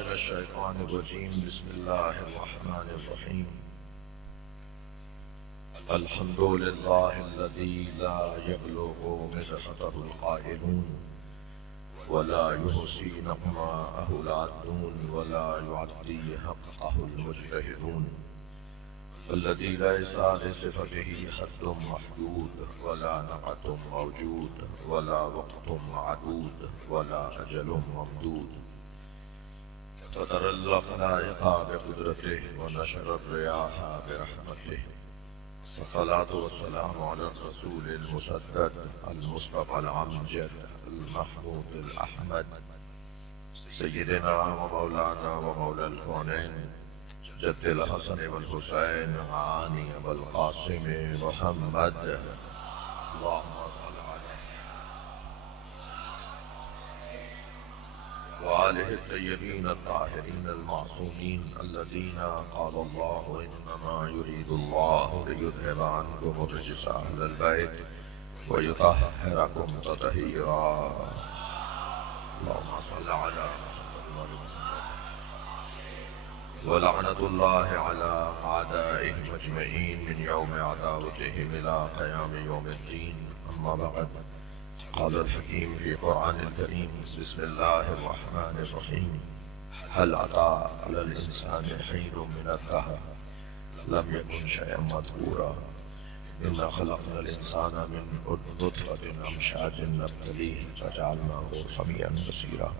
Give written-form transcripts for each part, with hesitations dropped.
من الشيطان الرجيم بسم الله الرحمن الرحيم الحمد لله الذي لا يبلغ مدحته القائلون ولا يحصي نعماءه العادون ولا يعدي حقه المجتهدون الذي ليس لصفته حد محدود ولا نعت موجود ولا وقت معدود ولا أجل ممدود فطر الخلائق بقدرته ونشر الرياح برحمته والصلاة والسلام على الرسول المسدد المصطفى الأمجد المحمود الأحمد سيدنا ومولانا ومولى الكونين جد الحسن والحسين معاني أبا القاسم محمد اللهم صل عليه وآله الطيبين الطاهرين المعصومين الذين قال الله إنما يريد الله ليذهب عنكم الرجس أهل البيت ويطهركم تطهيرا اللهم صل على محمد ولعنة الله على أعدائهم أجمعين من يوم عداوتهم إلى قيام يوم الدين أما بعد قال الحكيم في قرآن الكريم بسم الله الرحمن الرحيم هل أتى على الإنسان حين من الدهر لم يكن شيئا مذكورا إنا خلقنا الإنسان من نطفة أمشاج نبتليه فجعلناه سميعا بصيرا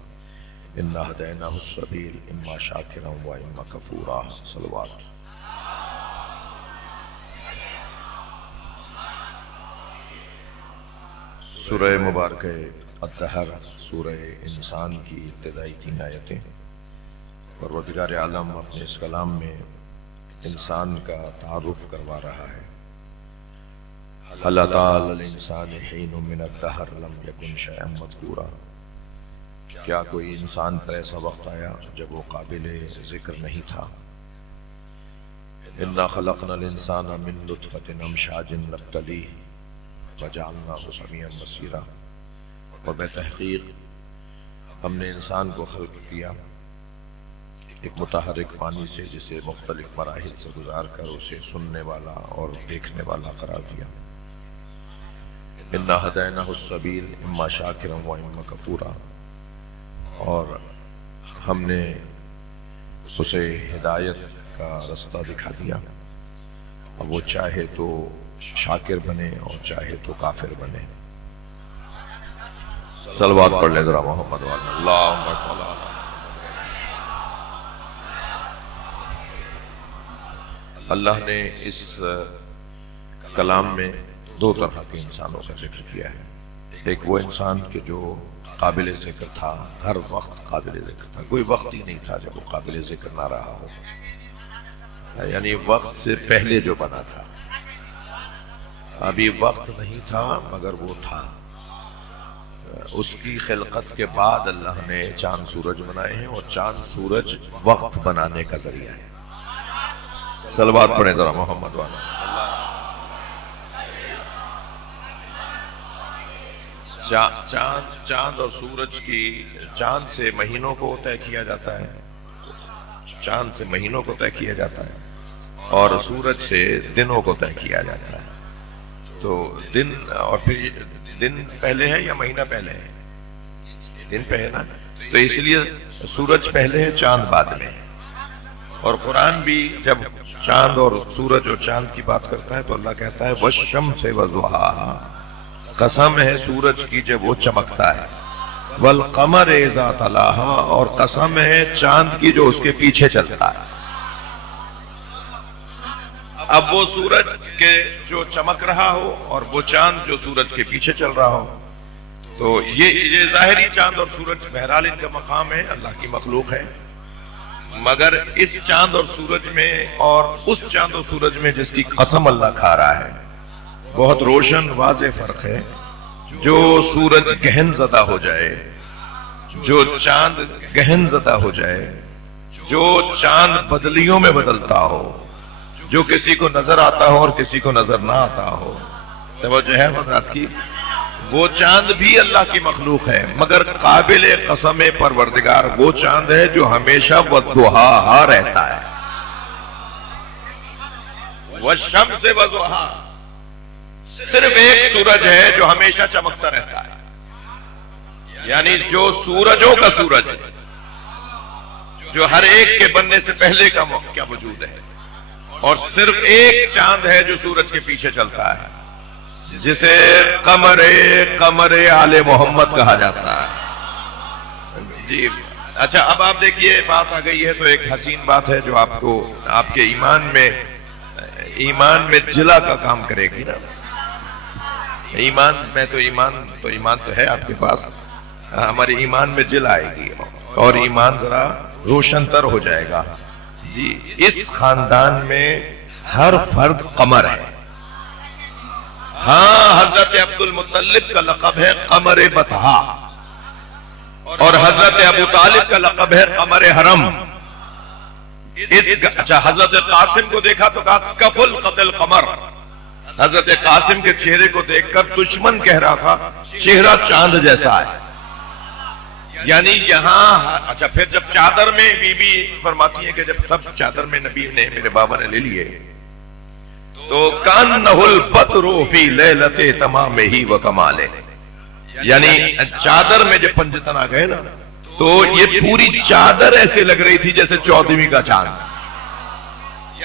إنا هديناه السبيل إما شاكرا وإما كفورا صلوات سورہ مبارک الدہر سورہ انسان کی ابتدائی 3 آیتیں پروردگار عالم اپنے اس کلام میں انسان کا تعارف کروا رہا ہے هل أتى على الإنسان حين من الدهر لم يكن شيئا مذكورا کیا کوئی انسان پر ایسا وقت آیا جب وہ قابل ذکر نہیں تھا انا خلقنا الانسان من نطفة امشاج نبتلیہ وجعلناه سمیعا بصیرا اور بے تحقیق ہم نے انسان کو خلق کیا ایک متحرک پانی سے جسے مختلف مراحل سے گزار کر اسے سننے والا اور دیکھنے والا قرار دیا انا ہدیناہ السبیل اما شاکرا و اما کفورا اور ہم نے اسے ہدایت کا رستہ دکھا دیا اب وہ چاہے تو شاکر بنے اور چاہے تو کافر بنے صلوات پڑھ لیں ذرا محمد والا اللہم صل علی اللہ نے اس کلام میں 2 طرح کے انسانوں کا ذکر کیا ہے ایک وہ انسان کہ جو قابل ذکر تھا ہر وقت قابل ذکر تھا کوئی وقت ہی نہیں تھا جب وہ قابل ذکر نہ رہا ہو یعنی وقت سے پہلے جو بنا تھا ابھی وقت نہیں تھا مگر وہ تھا اس کی خلقت کے بعد اللہ نے چاند سورج بنائے ہیں اور چاند سورج وقت بنانے کا ذریعہ ہے صلوات پڑھیں ذرا محمد والا چاند اور سورج کی چاند سے مہینوں کو طے کیا جاتا ہے چاند سے مہینوں کو طے کیا جاتا ہے اور سورج سے دنوں کو طے کیا جاتا ہے تو دن اور پھر دن پہلے ہے یا مہینہ پہلے ہے دن پہلے نا تو اس لیے سورج پہلے ہے چاند بعد میں اور قرآن بھی جب چاند اور سورج اور چاند کی بات کرتا ہے تو اللہ کہتا ہے والشمس وضحاها قسم ہے سورج کی جب وہ چمکتا ہے والقمر اذا تلاہا اور قسم ہے چاند کی جو اس کے پیچھے چلتا ہے اب وہ سورج کے جو چمک رہا ہو اور وہ چاند جو سورج کے پیچھے چل رہا ہو تو یہ ظاہری چاند اور سورج بہرحال ان کا مقام ہے اللہ کی مخلوق ہے مگر اس چاند اور سورج میں اور اس چاند اور سورج میں جس کی قسم اللہ کھا رہا ہے بہت روشن واضح فرق ہے جو سورج گہن زدہ ہو جائے جو چاند گہن زدہ ہو جائے جو چاند بدلیوں میں بدلتا ہو جو کسی کو نظر آتا ہو اور کسی کو نظر نہ آتا ہو توجہ ہے حضرات کی وہ چاند بھی اللہ کی مخلوق ہے، مگر قابل قسم پروردگار وہ چاند ہے جو ہمیشہ والضحیٰ رہتا ہے، والشمس وضحیٰ، صرف ایک سورج ہے جو ہمیشہ چمکتا رہتا ہے، یعنی جو سورجوں کا سورج ہے، جو ہر ایک کے بننے سے پہلے کا کیا وجود ہے، اور صرف ایک چاند ہے جو سورج کے پیچھے چلتا ہے، جسے قمر آل محمد کہا جاتا ہے۔ جی اچھا، اب آپ دیکھیے بات آ گئی ہے تو ایک حسین بات ہے جو آپ کو آپ کے ایمان میں جلا کا کام کرے گی نا۔ ایمان تو ہے آپ کے پاس، ہمارے ایمان میں جل آئے گی اور ایمان ذرا روشن تر ہو جائے گا۔ جی اس خاندان میں ہر فرد قمر ہے۔ ہاں، حضرت عبد المطلب کا لقب ہے قمر بطحا، اور حضرت ابو طالب کا لقب ہے قمر حرم۔ اچھا، حضرت قاسم کو دیکھا تو کہا کفل قتل قمر۔ حضرت قاسم کے چہرے کو دیکھ کر دشمن کہہ رہا تھا چہرہ چاند جیسا ہے، یعنی یہاں۔ اچھا، پھر جب چادر میں بی بی فرماتی ہے کہ جب سب چادر میں نبی نے میرے بابا نے لے لیے تو کانہ البدر فی لیلۃ تمامہ و کمالہ، یعنی چادر میں جب پنجتن آ گئے نا تو یہ پوری چادر ایسے لگ رہی تھی جیسے 14ویں کا چاند،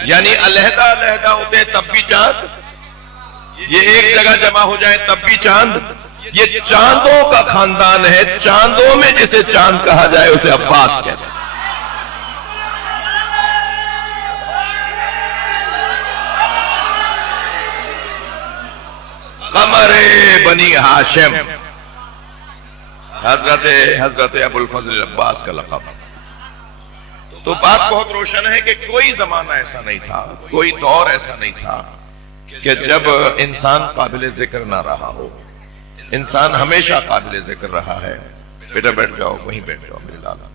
یعنی علیحدہ علیحدہ ہوتے ہیں تب بھی چاند، یہ ایک جگہ جمع ہو جائے تب بھی چاند۔ یہ چاندوں کا خاندان ہے، چاندوں میں جسے چاند کہا جائے اسے عباس کہتے ہیں۔ قمر بنی ہاشم، حضرت ابو الفضل عباس کا لقب۔ تو بات بہت روشن ہے کہ کوئی زمانہ ایسا نہیں تھا، کوئی دور ایسا نہیں تھا کہ جب انسان قابل ذکر نہ رہا ہو۔ انسان ہمیشہ قابل ذکر رہا ہے۔ بیٹا بیٹھ جاؤ، وہیں بیٹھ جاؤ میرے لالا۔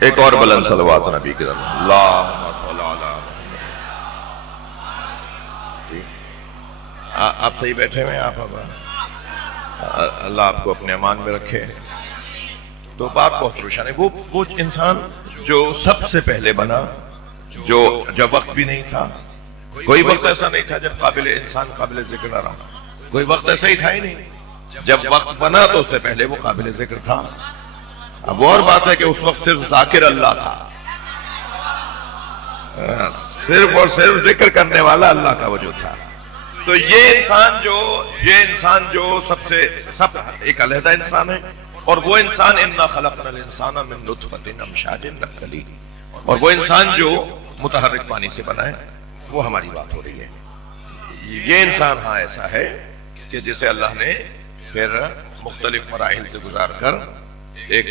ایک اور بلند صلوات نبی کی طرف، اللہم صلی علی محمد۔ آپ صحیح بیٹھے ہوئے ہیں؟ آپ اللہ آپ کو اپنے امان میں رکھے۔ تو بات بہت روشن ہے، وہ انسان جو سب سے پہلے بنا، جو جب وقت بھی نہیں تھا، کوئی وقت ایسا نہیں تھا جب انسان قابل ذکر نہ رہا، کوئی وقت ایسا ہی تھا ہی نہیں۔ جب وقت بنا تو اس سے پہلے وہ قابل ذکر تھا۔ اب اور بات ہے کہ اس وقت صرف ذاکر اللہ تھا، صرف اور صرف ذکر کرنے والا اللہ کا وجود تھا۔ تو یہ انسان جو سب ایک علیحدہ انسان ہے، اور وہ انسان انا خلقنا الانسان من نطفۃ امشاج نبتلی، اور وہ انسان جو متحرک پانی سے بنا ہے، وہ ہماری بات ہو رہی ہے۔ یہ انسان ہاں ایسا ہے کہ جسے اللہ نے پھر مختلف مراحل سے گزار کر ایک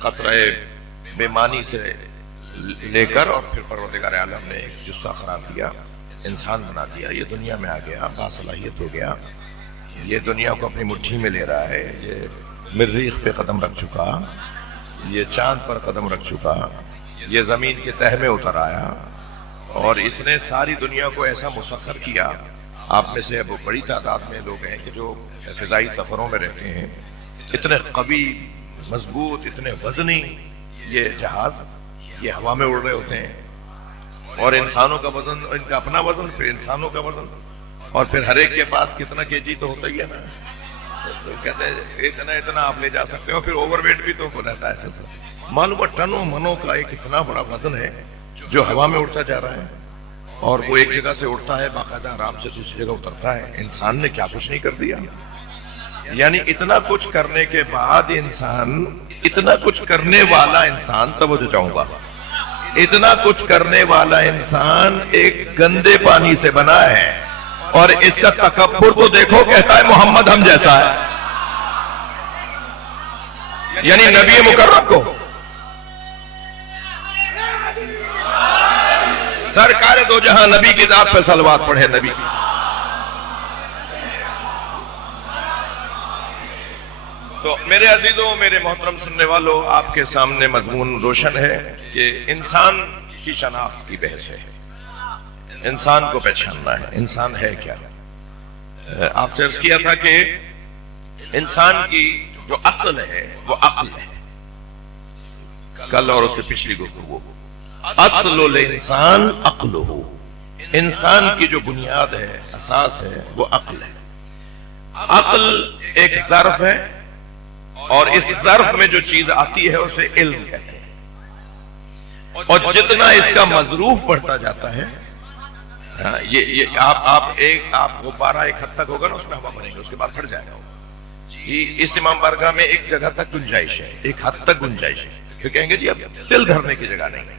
قطرہ بیمانی سے لے کر اور پھر پروردگار عالم نے ایک جثہ قرار دیا، انسان بنا دیا، یہ دنیا میں آ گیا، باصلاحیت ہو گیا، یہ دنیا کو اپنی مٹھی میں لے رہا ہے، یہ مریخ پہ قدم رکھ چکا، یہ چاند پر قدم رکھ چکا، یہ زمین کے تہہ میں اتر آیا، اور اس نے ساری دنیا کو ایسا مسخر کیا۔ آپ میں سے اب بڑی تعداد میں لوگ ہیں کہ جو فضائی سفروں میں رہتے ہیں، اتنے قوی، مضبوط، اتنے وزنی یہ جہاز، یہ ہوا میں اڑ رہے ہوتے ہیں، اور انسانوں کا وزن، ان کا اپنا وزن، پھر انسانوں کا وزن، اور پھر ہر ایک کے پاس کتنا کیجی تو ہوتا ہی ہے نا، تو کہتے ہیں اتنا آپ لے جا سکتے ہو، پھر اوور ویٹ بھی تو رہتا ہے ایسا۔ معلوم ہے ٹنوں منوں کا ایک اتنا بڑا وزن ہے جو ہوا میں اڑتا جا رہا ہے، اور وہ ایک جگہ سے اڑتا ہے باقاعدہ آرام سے دوسری جگہ اترتا ہے۔ انسان نے کیا کچھ نہیں کر دیا، یعنی اتنا کچھ کرنے کے بعد انسان، اتنا کچھ کرنے والا انسان، توجہ چاہوں گا، اتنا کچھ کرنے والا انسان ایک گندے پانی سے بنا ہے، اور اس کا تکبر تو دیکھو، کہتا ہے محمد ہم جیسا ہے، یعنی نبی مکرم کو، سرکار دو جہاں نبی کی ذات پہ صلوات پڑھے نبی کی۔ تو میرے عزیزوں، میرے محترم سننے والوں، آپ کے سامنے مضمون روشن ہے کہ انسان کی شناخت کی بحث ہے، انسان کو پہچاننا ہے، انسان ہے کیا۔ آپ سے عرض کیا تھا کہ انسان کی جو اصل ہے وہ عقل ہے، کل اور اس سے پچھلی گفتگو، اصل الانسان عقلہ، انسان کی جو بنیاد ہے، اساس ہے، وہ عقل ہے۔ عقل ایک ظرف ہے، اور اس ظرف میں جو چیز آتی ہے اسے علم کہتے ہیں، اور جتنا اس کا مظروف بڑھتا جاتا ہے، یہ آپ غبارہ ایک حد تک ہوگا نا، اس میں ہوا بنے گا، اس کے بعد پھٹ جائے گا۔ اس امام بارگاہ میں ایک جگہ تک گنجائش ہے، ایک حد تک گنجائش ہے، پھر کہیں گے جی اب دل دھرنے کی جگہ نہیں ہے،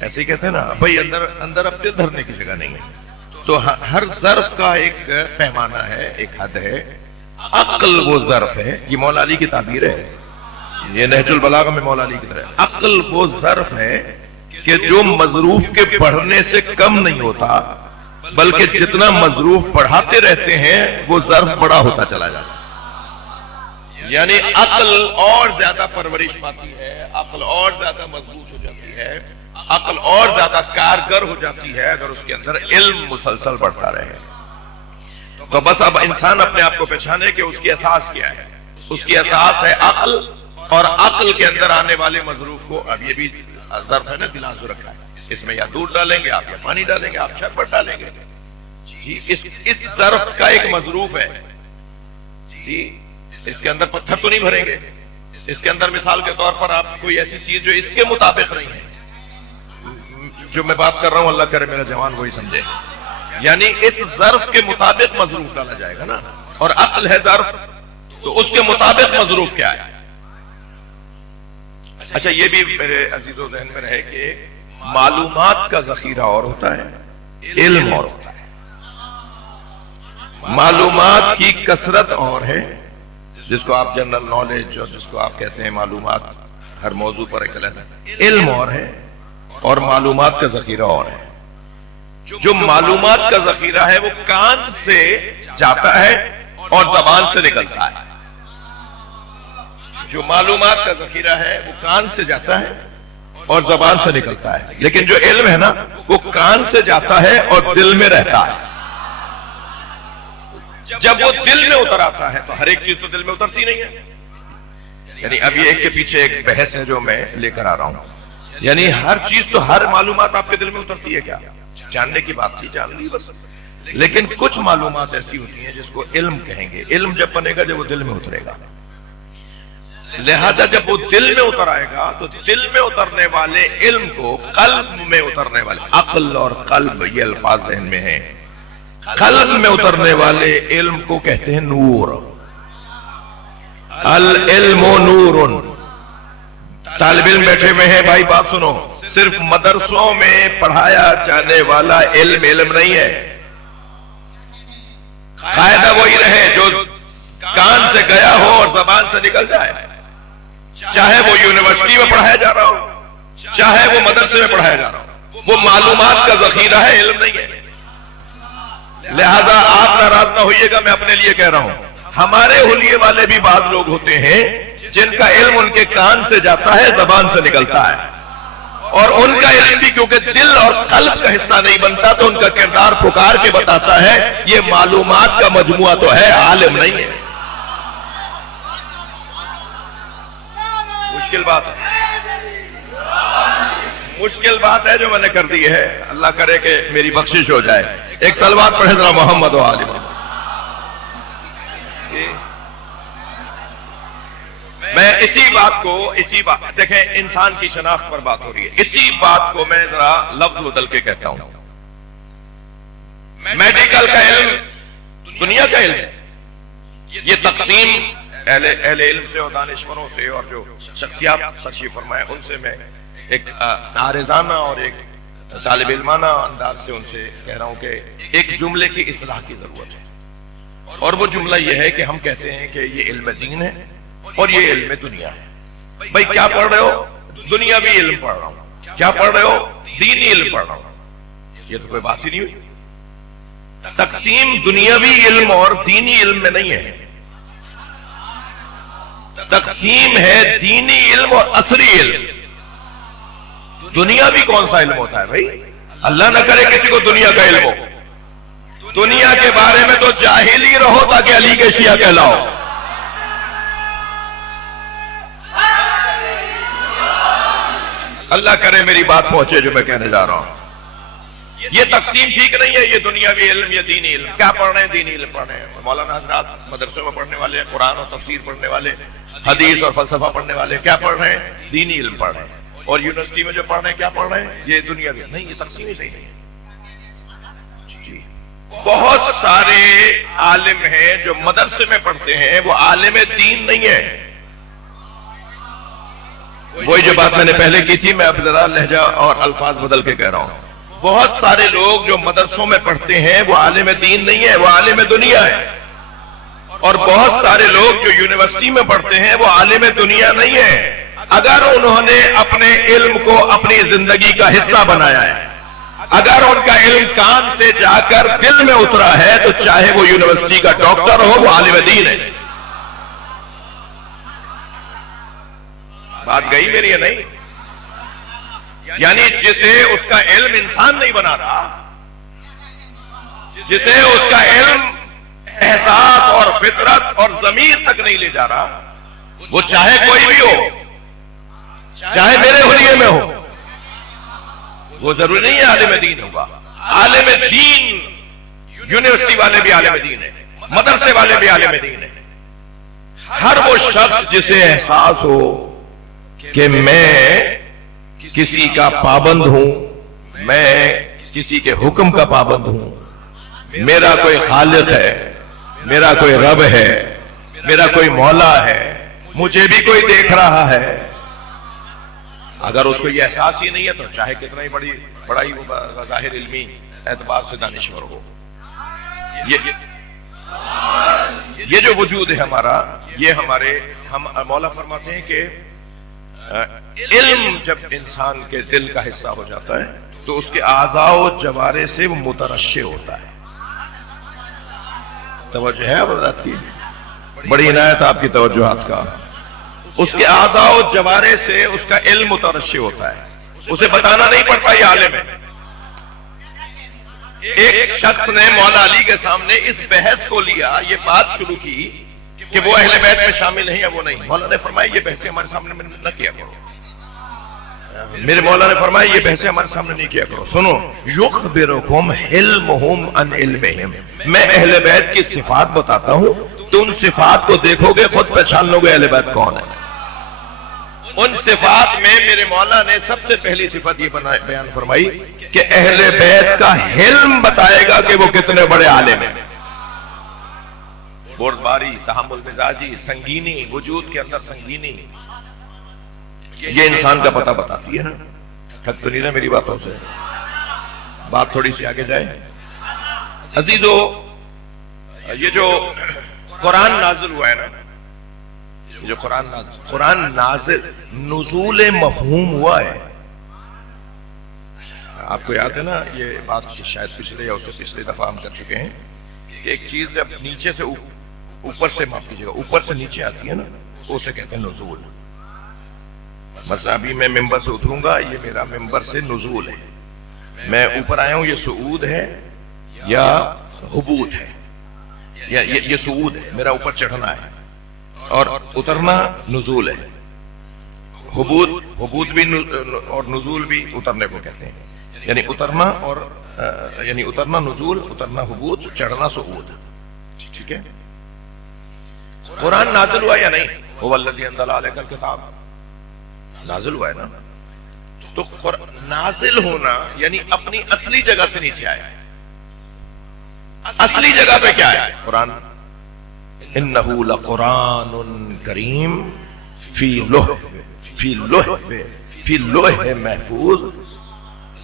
ایسے ہی کہتے ہیں نا بھائی، اندر اب دل دھرنے کی جگہ نہیں ہے۔ تو ہر ظرف کا ایک پیمانہ ہے، ایک حد ہے۔ عقل وہ ظرف ہے، یہ مولا علی کی تعبیر ہے، یہ نہج البلاغہ میں مولا علی کی طرح، عقل وہ ظرف ہے کہ جو مظروف کے بڑھنے سے کم نہیں ہوتا، بلکہ جتنا مظروف بڑھاتے رہتے ہیں وہ ظرف بڑا ہوتا چلا جاتا ہے۔ یعنی عقل اور زیادہ پرورش پاتی ہے، عقل اور زیادہ مضبوط ہو جاتی ہے، عقل اور زیادہ کارگر ہو جاتی ہے اگر اس کے اندر علم مسلسل بڑھتا رہے۔ تو بس اب انسان اپنے آپ کو پہچانے کہ اس کی اساس کیا ہے، اس کی اساس ہے عقل، اور عقل کے اندر آنے والے مظروف کو، اب یہ بھی ظرف ہے نا، گلاس رکھا ہے، اس میں یا دودھ ڈالیں گے آپ، یا پانی ڈالیں گے آپ، شربت ڈالیں گے جی، اس ظرف کا ایک مظروف ہے جی، اس کے اندر پتھر تو نہیں بھریں گے، اس کے اندر مثال کے طور پر آپ کوئی ایسی چیز جو اس کے مطابق نہیں ہے، جو میں بات کر رہا ہوں اللہ کرے میرا جوان وہی سمجھے، یعنی اس ظرف کے مطابق مظروف ڈالا جائے گا نا، اور عقل ہے ظرف، تو اس کے مطابق مظروف کیا ہے۔ اچھا یہ بھی میرے عزیزو ذہن میں رہے کہ معلومات کا ذخیرہ اور ہوتا ہے، علم اور ہوتا ہے۔ معلومات کی کثرت اور ہے، جس کو آپ جنرل نالج اور جس کو آپ کہتے ہیں معلومات، ہر موضوع پر ایک علیحدہ، علم اور ہے، اور معلومات کا ذخیرہ اور ہے۔ جو معلومات کا ذخیرہ ہے وہ کان سے جاتا ہے اور زبان سے نکلتا ہے، جو معلومات کا ذخیرہ ہے وہ کان سے جاتا ہے اور زبان سے نکلتا ہے، لیکن جو علم ہے نا وہ کان سے جاتا ہے اور دل میں رہتا ہے۔ جب وہ دل میں اتر آتا ہے تو ہر ایک چیز تو دل میں اترتی نہیں ہے، یعنی اب یہ ایک کے پیچھے ایک بحث ہے جو میں لے کر آ رہا ہوں، یعنی ہر چیز تو، ہر معلومات آپ کے دل میں اترتی ہے کیا؟ جاننے کی بات تھی، جان لی بس، لیکن کچھ معلومات ایسی ہوتی ہیں جس کو علم کہیں گے۔ علم جب بنے گا جب وہ دل میں اترے گا، لہذا جب وہ دل میں اتر آئے گا تو دل میں اترنے والے علم کو قلب میں اترنے والے، عقل اور قلب یہ الفاظ ذہن میں ہیں، قلب میں اترنے والے علم کو کہتے ہیں نور۔ العلم نور۔ طالب علم بیٹھے ہوئے ہیں بھائی، بات سنو، صرف مدرسوں میں پڑھایا جانے والا علم علم نہیں ہے، قاعدہ وہی رہے جو کان سے گیا ہو اور زبان سے نکل جائے، چاہے وہ یونیورسٹی میں پڑھایا جا رہا ہو، چاہے وہ مدرسے میں پڑھایا جا رہا ہو، وہ معلومات کا ذخیرہ ہے، علم نہیں ہے۔ لہذا آپ ناراض نہ ہوئیے گا، میں اپنے لیے کہہ رہا ہوں، ہمارے حلیے والے بھی بعض لوگ ہوتے ہیں جن کا علم ان کے کان سے جاتا ہے، زبان سے نکلتا ہے، اور ان کا علم بھی کیونکہ دل اور قلب کا حصہ نہیں بنتا تو ان کا کردار پکار کے بتاتا ہے یہ معلومات کا مجموعہ تو ہے، عالم نہیں ہے۔ مشکل بات ہے، مشکل بات ہے جو میں نے کر دی ہے، اللہ کرے کہ میری بخشش ہو جائے۔ ایک صلوات پڑھے ذرا محمد و آل محمد۔ میں اسی بات دیکھیں، انسان کی شناخت پر بات ہو رہی ہے، اسی بات کو میں ذرا لفظ بدل کے کہتا ہوں۔ میڈیکل کا علم دنیا کا علم ہے، یہ تقسیم اہل علم سے اور دانشوروں سے اور جو شخصیات تشریف فرمائے ان سے میں ایک عارضانہ اور ایک طالب علمانہ انداز سے ان سے کہہ رہا ہوں کہ ایک جملے کی اصلاح کی ضرورت ہے، اور وہ جملہ یہ ہے کہ ہم کہتے ہیں کہ یہ علم دین ہے اور یہ علم دنیا ہے۔ بھائی کیا پڑھ رہے ہو؟ دنیاوی علم پڑھ رہا ہوں۔ کیا پڑھ رہے ہو؟ دینی علم پڑھ رہا ہوں۔ یہ تو کوئی بات ہی نہیں ہوئی۔ تقسیم دنیاوی علم اور دینی علم میں نہیں ہے، تقسیم ہے دینی علم اور عصری علم. دنیا بھی کون سا علم ہوتا ہے بھائی؟ اللہ نہ کرے کسی کو دنیا کا علم ہو. دنیا کے بارے میں تو جاہل ہی رہو تاکہ علی کے شیعہ کہلاؤ. اللہ کرے میری بات پہنچے جو میں کہنے جا رہا ہوں. یہ تقسیم ٹھیک نہیں ہے. یہ دنیاوی علم یا دینی علم. کیا پڑھ رہے ہیں؟ دینی علم پڑھ رہے ہیں. مولانا حضرات مدرسے میں پڑھنے والے، قرآن اور تفسیر پڑھنے والے، حدیث اور فلسفہ پڑھنے والے کیا پڑھ رہے ہیں؟ دینی علم پڑھ رہے ہیں. اور یونیورسٹی میں جو پڑھ رہے ہیں کیا پڑھ رہے ہیں؟ یہ دنیاوی نہیں. یہ تقسیم ہی صحیح نہیں ہے. جی بہت سارے عالم ہیں جو مدرسے میں پڑھتے ہیں، وہ عالم دین نہیں ہے. وہی جو بات میں نے پہلے کی تھی، میں اب ذرا لہجہ اور الفاظ بدل کے کہہ رہا ہوں. بہت سارے لوگ جو مدرسوں میں پڑھتے ہیں وہ عالم دین نہیں ہے، وہ عالم دنیا ہے. اور بہت سارے لوگ جو یونیورسٹی میں پڑھتے ہیں وہ عالم دنیا نہیں ہے. اگر انہوں نے اپنے علم کو اپنی زندگی کا حصہ بنایا ہے، اگر ان کا علم کان سے جا کر دل میں اترا ہے، تو چاہے وہ یونیورسٹی کا ڈاکٹر ہو، وہ عالم دین ہے. بات گئی میری ہے نہیں؟ یعنی جسے اس کا علم انسان نہیں بنا رہا، جسے اس کا علم احساس اور فطرت اور ضمیر تک نہیں لے جا رہا، وہ چاہے کوئی بھی ہو، چاہے میرے حلیے میں ہو، وہ ضروری نہیں ہے عالم دین ہوگا. عالم دین یونیورسٹی والے بھی عالم دین ہیں، مدرسے والے بھی عالم دین ہیں. ہر وہ شخص جسے احساس ہو کہ میں کسی کا پابند ہوں، میں کسی کے حکم کا پابند ہوں، میرا کوئی خالق ہے، میرا کوئی رب ہے، میرا کوئی مولا ہے، مجھے بھی کوئی دیکھ رہا ہے. اگر اس کو یہ احساس ہی نہیں ہے تو چاہے کتنا ہی بڑا ہی ظاہر علمی اعتبار سے دانشور ہو. یہ جو وجود ہے ہمارا، یہ ہم مولا فرماتے ہیں کہ علم جب انسان کے دل کا حصہ ہو جاتا ہے تو اس کے اعضاء و جوارے سے وہ مترشح ہوتا ہے. توجہ ہے حضرات کی؟ بڑی عنایت آپ کی توجہات کا. اس کے اعضاء و جوارے سے اس کا علم مترشح ہوتا ہے. اسے بتانا نہیں پڑتا یہ عالم ہے. ایک شخص نے مولا علی کے سامنے اس بحث کو لیا، یہ بات شروع کی کہ وہ اہل بیت میں شامل نہیں ہے، وہ نہیں. مولا نے فرمایا یہ بحثیں ہمارے سامنے نہ کیا کرو. میرے مولا نے فرمایا یہ بحثیں ہمارے سامنے نہیں کیا کرو. سنو، یخبرکم علمہم عن علمہم، میں اہل بیت کی صفات بتاتا ہوں، تو ان صفات کو دیکھو گے، خود پہچان لو گے اہل بیت کون ہے. ان صفات میں میرے مولا نے سب سے پہلی صفت یہ بیان فرمائی کہ اہل بیت کا علم بتائے گا کہ وہ کتنے بڑے عالم ہیں. بردباری، تحمل مزاجی، سنگینی، وجود کے اندر سنگینی، یہ انسان کا پتہ بتاتی ہے نا. تھک تو نہیں رہا میری باتوں سے؟ بات تھوڑی سی آگے جائے. عزیزو، یہ جو قرآن نازل ہوا ہے نا، جو قرآن نازل نزول مفہوم ہوا ہے. آپ کو یاد ہے نا یہ بات، شاید پچھلے یا اس سے پچھلے دفعہ ہم کر چکے ہیں کہ ایک چیز جب نیچے سے اوپر سے، معاف کیجیے گا، اوپر سے نیچے آتی ہے نا، اسے کہتے ہیں نزول. مثلا ابھی میں ممبر سے اتروں گا، یہ میرا ممبر سے نزول ہے. میں اوپر آیا ہوں، یہ صعود ہے یا حبوط ہے؟ یہ صعود ہے، میرا اوپر چڑھنا ہے، اور اترنا نزول ہے. حبوط بھی اور نزول بھی اترنے کو کہتے ہیں. یعنی اترنا اور یعنی اترنا نزول، اترنا حبوط، چڑھنا صعود. ٹھیک ہے؟ قرآن نازل ہوا یا نہیں؟ هو الذی انزل علیک الکتاب، نازل ہوا ہے نا. تو نازل ہونا یعنی اپنی اصلی جگہ سے نیچے آیا. اصلی جگہ پہ کیا ہے؟ قرآن. انہ لقرآن کریم فی لوح محفوظ.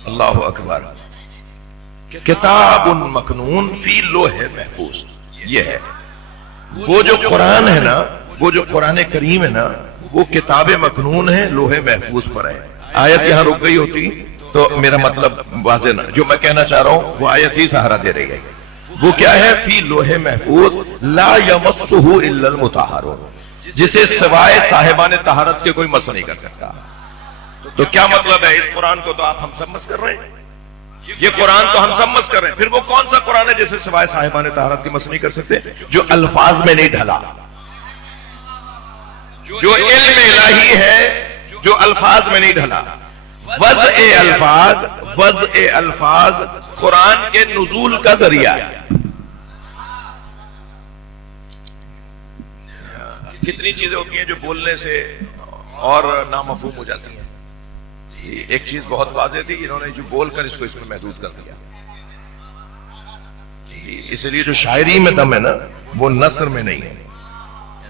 اللہ اکبر. کتاب مکنون فی لوح محفوظ. یہ ہے وہ جو قرآن ہے نا، وہ جو قرآن کریم ہے نا، وہ کتاب مکنون ہے، لوح محفوظ پر ہے. آیت یہاں رک گئی ہوتی تو میرا مطلب واضح نہ، جو میں کہنا چاہ رہا ہوں وہ آیت ہی سہارا دے رہی ہے. وہ کیا ہے؟ فی لوح محفوظ لا یمسہ الا المطہرون. جسے سوائے صاحبان طہارت کے کوئی مس نہیں کر سکتا. تو کیا مطلب ہے؟ اس قرآن کو تو آپ ہم سب مس کر رہے ہیں. یہ قرآن تو ہم سب مس کر رہے ہیں. پھر وہ کون سا قرآن ہے جسے سوائے صاحبان طہارت کی مس نہیں کر سکتے؟ جو الفاظ میں نہیں ڈھلا، جو علم الہی ہے، جو الفاظ میں نہیں ڈھلا. وضع الفاظ قرآن کے نزول کا ذریعہ ہے. کتنی چیزیں ہوتی ہیں جو بولنے سے اور نامفہوم ہو جاتی ہیں. ایک چیز بہت واضح تھی، انہوں نے جو بول کر اس کو اس میں محدود کر دیا. اس لیے جو شاعری میں دم ہے نا وہ نثر میں نہیں ہے.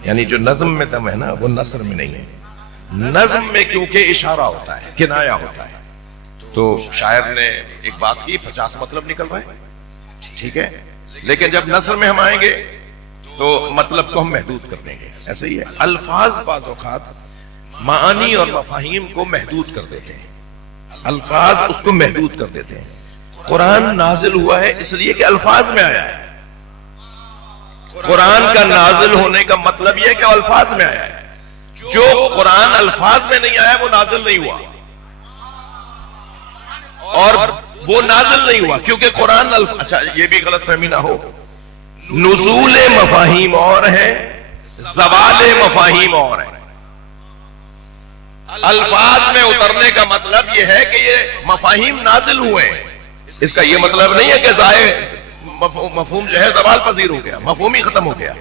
یعنی جو نظم میں دم ہے نا وہ نثر میں نہیں ہے. نظم میں کیونکہ اشارہ ہوتا ہے، کنایا ہوتا ہے. تو شاعر نے ایک بات کی، 50 مطلب نکل رہے ہیں، ٹھیک ہے، لیکن جب نثر میں ہم آئیں گے تو مطلب کو ہم محدود کر دیں گے. ایسے ہی ہے، الفاظ بعض اوقات معانی اور مفاہیم کو محدود کر دیتے ہیں. الفاظ اس کو محدود کر دیتے ہیں. قرآن نازل ہوا ہے اس لیے کہ الفاظ میں آیا ہے. قرآن کا نازل ہونے کا مطلب یہ ہے کہ الفاظ میں آیا ہے. جو قرآن الفاظ میں نہیں آیا وہ نازل نہیں ہوا، اور وہ نازل نہیں ہوا کیونکہ قرآن اچھا یہ بھی غلط فہمی نہ ہو، نزول مفاہیم اور ہے، زوال مفاہیم اور ہے. الفاظ میں اترنے کا مطلب یہ ہے کہ یہ مفاہیم نازل ہوئے ہیں. اس کا یہ مطلب نہیں ہے کہ مفہوم جو ہے زوال پذیر ہو گیا، مفہوم ہی ختم ہو گیا.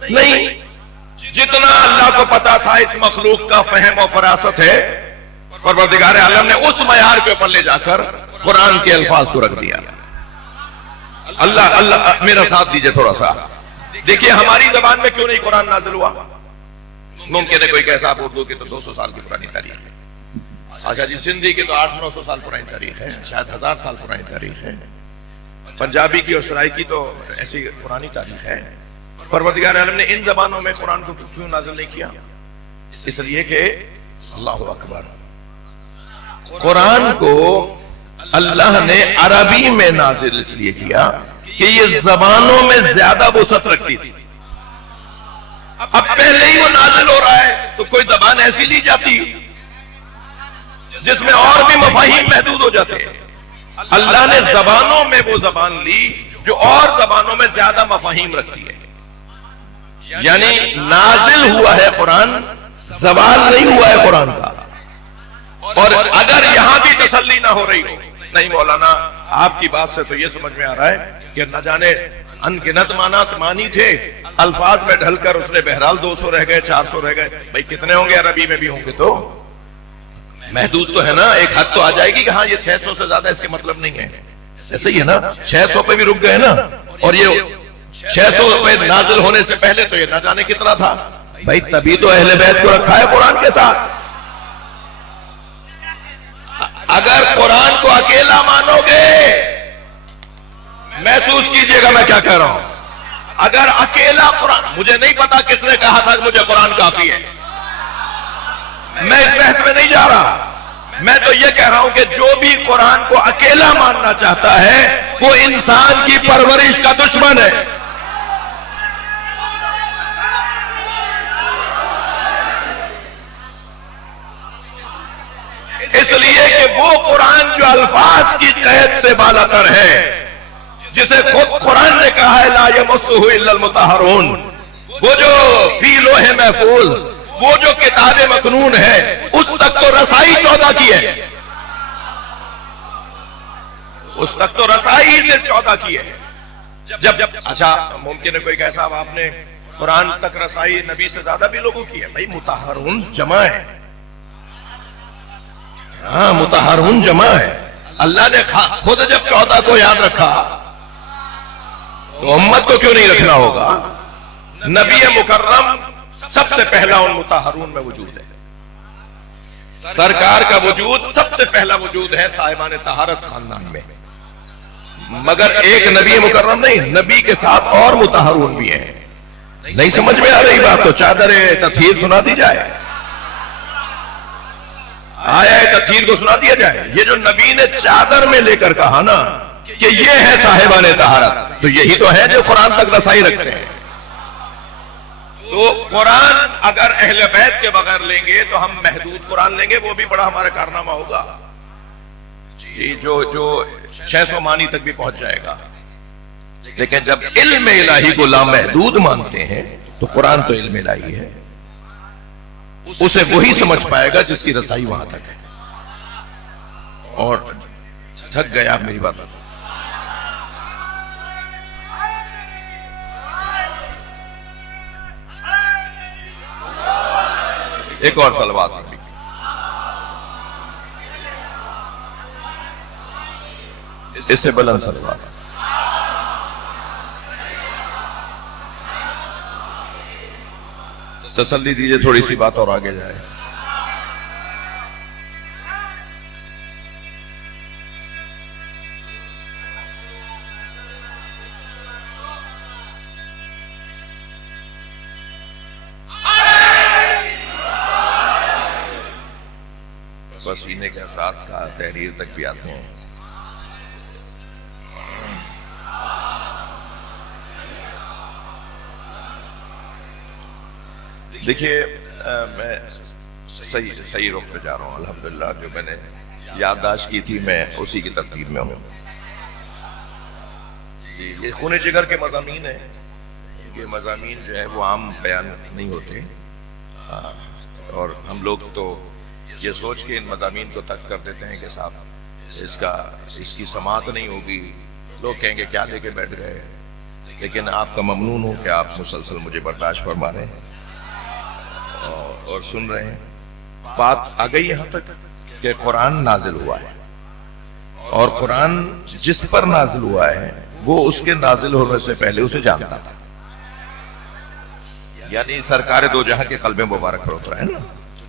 نہیں، جتنا اللہ کو پتا تھا اس مخلوق کا فہم و فراست ہے، پروردگار عالم نے اس معیار کے اوپر لے جا کر قرآن کے الفاظ کو رکھ دیا. اللہ میرا ساتھ دیجئے تھوڑا سا. دیکھیے ہماری زبان میں کیوں نہیں قرآن نازل ہوا؟ ممکن ہے کوئی کہے صاحب اردو کی تو 200 سال کی پرانی تاریخ ہے. اچھا جی سندھی کی تو 800-900 سال پرانی تاریخ ہے، شاید 1000 سال پرانی تاریخ ہے. پنجابی کی اور سرائکی تو ایسی پرانی تاریخ ہے. پروردگار عالم نے ان زبانوں میں قرآن کو کیوں نازل نہیں کیا؟ اس لیے کہ اللہ اکبر، قرآن کو اللہ نے عربی میں نازل اس لیے کیا کہ یہ زبانوں میں زیادہ وسعت رکھتی تھی. اب پہلے ہی وہ نازل ہو رہا ہے تو کوئی زبان ایسی لی جاتی جس میں اور بھی مفاہیم محدود ہو جاتے ہیں. اللہ نے زبانوں میں وہ زبان لی جو اور زبانوں میں زیادہ مفاہیم رکھتی ہے. یعنی نازل ہوا ہے قرآن، زوال نہیں ہوا ہے قرآن کا. اور اگر یہاں بھی تسلی نہ ہو رہی ہو، نہیں مولانا آپ کی بات سے تو یہ سمجھ میں آ رہا ہے کہ نہ جانے انگنت معنات مانی تھے، الفاظ میں ڈھل کر اس نے بہرحال 200 رہ گئے، 400 رہ گئے. بھائی کتنے ہوں گے؟ عربی میں بھی ہوں گے تو محدود تو ہے نا. ایک حد تو آ جائے گی کہ ہاں یہ 600 سے زیادہ اس کے مطلب نہیں ہے. ایسے ہی ہے نا، 600 پہ بھی رک گئے نا. اور یہ 600 پہ نازل ہونے سے پہلے تو یہ نہ جانے کتنا تھا. بھائی تبھی تو اہل بیت کو رکھا ہے قرآن کے ساتھ. اگر قرآن کو اکیلا مانو گے، محسوس کیجئے گا میں کیا کہہ رہا ہوں، اگر اکیلا قرآن، مجھے نہیں پتا کس نے کہا تھا کہ مجھے قرآن کافی ہے، میں اس بحث میں نہیں جا رہا. میں تو یہ کہہ رہا ہوں کہ جو بھی قرآن کو اکیلا ماننا چاہتا ہے وہ انسان کی پرورش کا دشمن ہے. اس لیے کہ وہ قرآن جو الفاظ کی قید سے بالا تر ہے، جسے خود قرآن نے کہا ہے لا یمسہ الا المطہرون، وہ جو فی لوح محفوظ، وہ جو کتاب مکنون ہے، اس تک تو رسائی 14 کی ہے. اس تک تو رسائی سے 14 کی ہے. جب اچھا ممکن ہے کوئی کہے صاحب آپ نے قرآن تک رسائی نبی سے زیادہ بھی لوگوں کی ہے. بھائی مطہرون جمع ہے، ہاں مطہرون جمع ہے. اللہ نے خود جب 14 کو یاد رکھا تو امت کو کیوں نہیں رکھنا ہوگا؟ نبی مکرم سب سے پہلا ان مطہرون میں وجود ہے. سرکار کا وجود سب سے پہلا وجود ہے صاحبان طہارت خاندان میں. مگر ایک نبی مکرم نہیں، نبی کے ساتھ اور مطہرون بھی ہیں. نہیں سمجھ میں آ رہی بات تو چادر تطہیر سنا دی جائے، آیا تطہیر کو سنا دیا جائے. یہ جو نبی نے چادر میں لے کر کہا نا کہ یہ ہے صاحبان طہارت، تو یہی تو ہے جو قرآن تک رسائی رکھتے ہیں. تو قرآن اگر اہل بیت کے بغیر لیں گے تو ہم محدود قرآن لیں گے، وہ بھی بڑا ہمارا کارنامہ ہوگا جی، جو 600 معنی تک بھی پہنچ جائے گا. لیکن جب علم الہی کو لامحدود مانتے ہیں تو قرآن تو علم الہی ہے، اسے وہی سمجھ پائے گا جس کی رسائی وہاں تک ہے. اور تھک گیا آپ میری بات. ایک اور صلوات پڑھی. اس سے بلند صلوات. تسلی دیجئے تھوڑی سی بات اور آگے جائے. پسینے کے ساتھ کا تحریر تک بھی آتے ہیں. دیکھیے میں صحیح رخ پہ جا رہا ہوں الحمدللہ. جو میں نے یادداشت کی تھی میں اسی کی ترتیب میں ہوں. یہ خون جگر کے مضامین ہیں. یہ مضامین جو ہے وہ عام بیان نہیں ہوتے، اور ہم لوگ تو یہ سوچ کے ان مضامین کو ترک کر دیتے ہیں کہ صاحب اس کی سماعت نہیں ہوگی، لوگ کہیں گے کیا لے کے بیٹھ گئے. لیکن آپ کا ممنون ہو کہ آپ مسلسل مجھے برداشت فرما رہے ہیں اور سن رہے ہیں. بات آ گئی یہاں تک کہ قرآن نازل ہوا ہے، اور قرآن جس پر نازل ہوا ہے وہ اس کے نازل ہونے سے پہلے اسے جانتا تھا. یعنی سرکار دو جہاں کے قلب مبارک پر اترا ہے نا،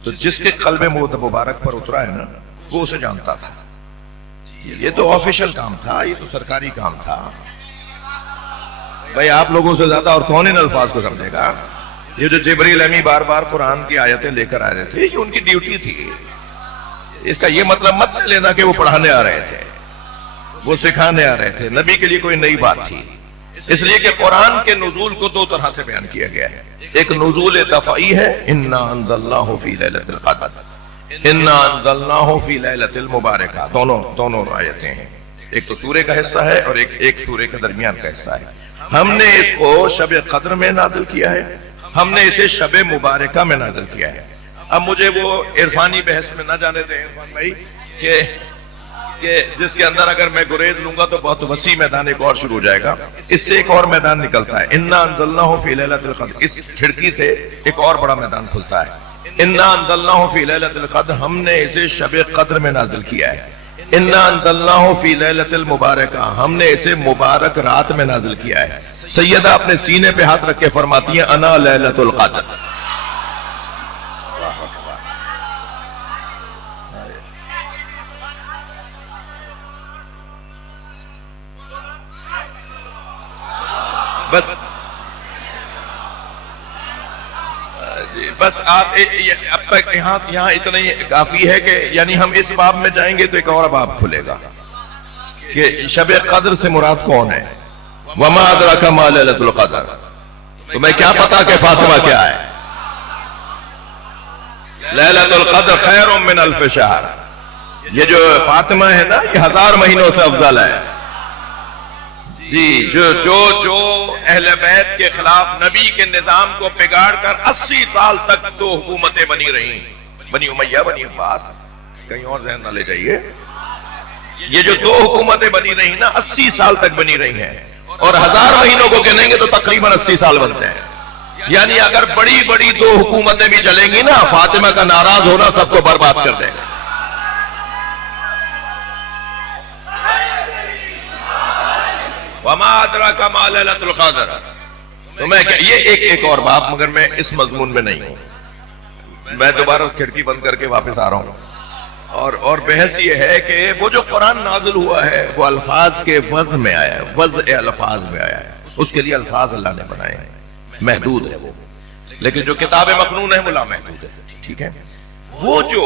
تو جس کے قلب مبارک پر اترا ہے نا وہ اسے جانتا تھا. یہ تو آفیشل کام تھا، یہ تو سرکاری کام تھا. بھائی آپ لوگوں سے زیادہ اور کون ان الفاظ کو سمجھے گا؟ یہ جو جبریل امی بار بار قرآن کی آیتیں لے کر آ رہے تھے، یہ ان کی ڈیوٹی تھی. اس کا یہ مطلب مت لینا کہ وہ پڑھانے آ رہے تھے، وہ سکھانے آ رہے تھے. نبی کے لیے کوئی نئی بات تھی. اس لیے کہ قرآن کے نزول کو دو طرح سے بیان کیا گیا ہے. ایک نزول دفعی ہے، انا انزلناہ فی لیلۃ القدر، انا انزلناہ فی لیلۃ المبارکہ. دونوں آیتیں ہیں. ایک تو سورے کا حصہ ہے اور ایک سورے کے درمیان کا حصہ ہے. ہم نے اس کو شب قدر میں نازل کیا ہے، ہم نے اسے شب مبارکہ میں نازل کیا ہے. اب مجھے وہ عرفانی بحث میں نہ جانے دیں عرفان بھائی کہ جس کے اندر اگر میں گریز لوں گا تو بہت وسیع میدان ایک اور شروع ہو جائے گا. اس سے ایک اور میدان نکلتا ہے. انا انزلناہ فی لیلۃ القدر، اس کھڑکی سے ایک اور بڑا میدان کھلتا ہے. انا انزلناہ فی لیلۃ القدر، ہم نے اسے شب قدر میں نازل کیا ہے. انا انزلناہ فی لیلۃ المبارکہ، ہم نے اسے مبارک رات میں نازل کیا ہے. سیدہ اپنے سینے پہ ہاتھ رکھ کے فرماتی ہیں انا لیلۃ القدر. بس آپ اب تک یہاں اتنا ہی کافی ہے کہ یعنی ہم اس باب میں جائیں گے تو ایک اور باب کھلے گا کہ شب قدر سے مراد کون ہے. وما ادراک ما لیلۃ القدر، تمہیں کیا پتا کہ فاطمہ کیا ہے؟ لیلۃ القدر خیر من الف شہر. یہ جو فاطمہ ہے نا یہ 1000 مہینوں سے افضل ہے. جی جو اہل بیت کے خلاف نبی کے نظام کو بگاڑ کر 80 سال تک دو حکومتیں بنی رہیں، بنی امیہ بنی عباس، کہیں اور ذہن نہ لے جائیے. یہ جو دو حکومتیں بنی رہیں نا 80 سال تک بنی رہی ہیں، اور 1000 مہینوں کو گنیں گے تو تقریباً 80 سال بنتے ہیں. یعنی اگر بڑی بڑی دو حکومتیں بھی چلیں گی نا، فاطمہ کا ناراض ہونا سب کو برباد کر دے گا. وما ادراک ما لیلۃ القدر. تو میں یہ ایک اور بات، مگر میں اس مضمون میں نہیں ہوں. میں دوبارہ اس کھڑکی بند کر کے واپس آ رہا ہوں. اور بحث یہ ہے کہ وہ جو قرآن نازل ہوا ہے وہ الفاظ کے وضع میں آیا ہے، وضع الفاظ میں آیا ہے. اس کے لیے الفاظ اللہ نے بنائے ہیں، محدود ہے وہ. لیکن جو کتاب مکنون ہے وہ لامحدود ہے. ٹھیک ہے، وہ جو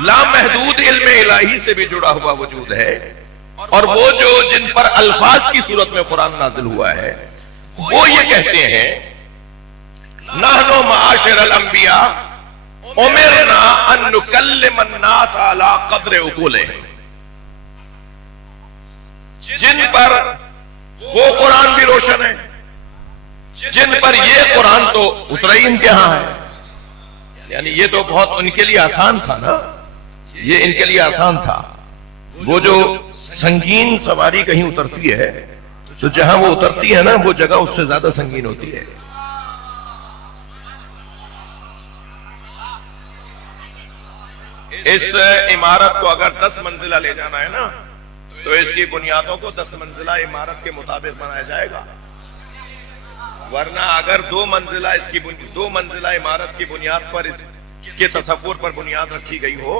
لامحدود علم الہی سے بھی جڑا ہوا وجود ہے، اور وہ جو جن پر الفاظ کی صورت میں قرآن نازل ہوا ہے، وہ یہ کہتے ہیں نحنو معاشر الانبیاء امرنا ان نکلم الناس علی قدر عقولہم، جن پر وہ قرآن بھی روشن ہے، جن پر یہ قرآن تو اترا ہی ان کے ہاں ہے، یعنی یہ تو بہت ان کے لیے آسان تھا نا، یہ ان کے لیے آسان تھا۔ وہ جو سنگین سواری کہیں اترتی ہے تو جہاں وہ اترتی ہے نا وہ جگہ اس سے زیادہ سنگین ہوتی ہے۔ اس عمارت کو اگر 10 منزلہ لے جانا ہے نا تو اس کی بنیادوں کو 10 منزلہ عمارت کے مطابق بنایا جائے گا، ورنہ اگر 2 منزلہ عمارت کی بنیاد پر اس کے تصور پر بنیاد رکھی گئی ہو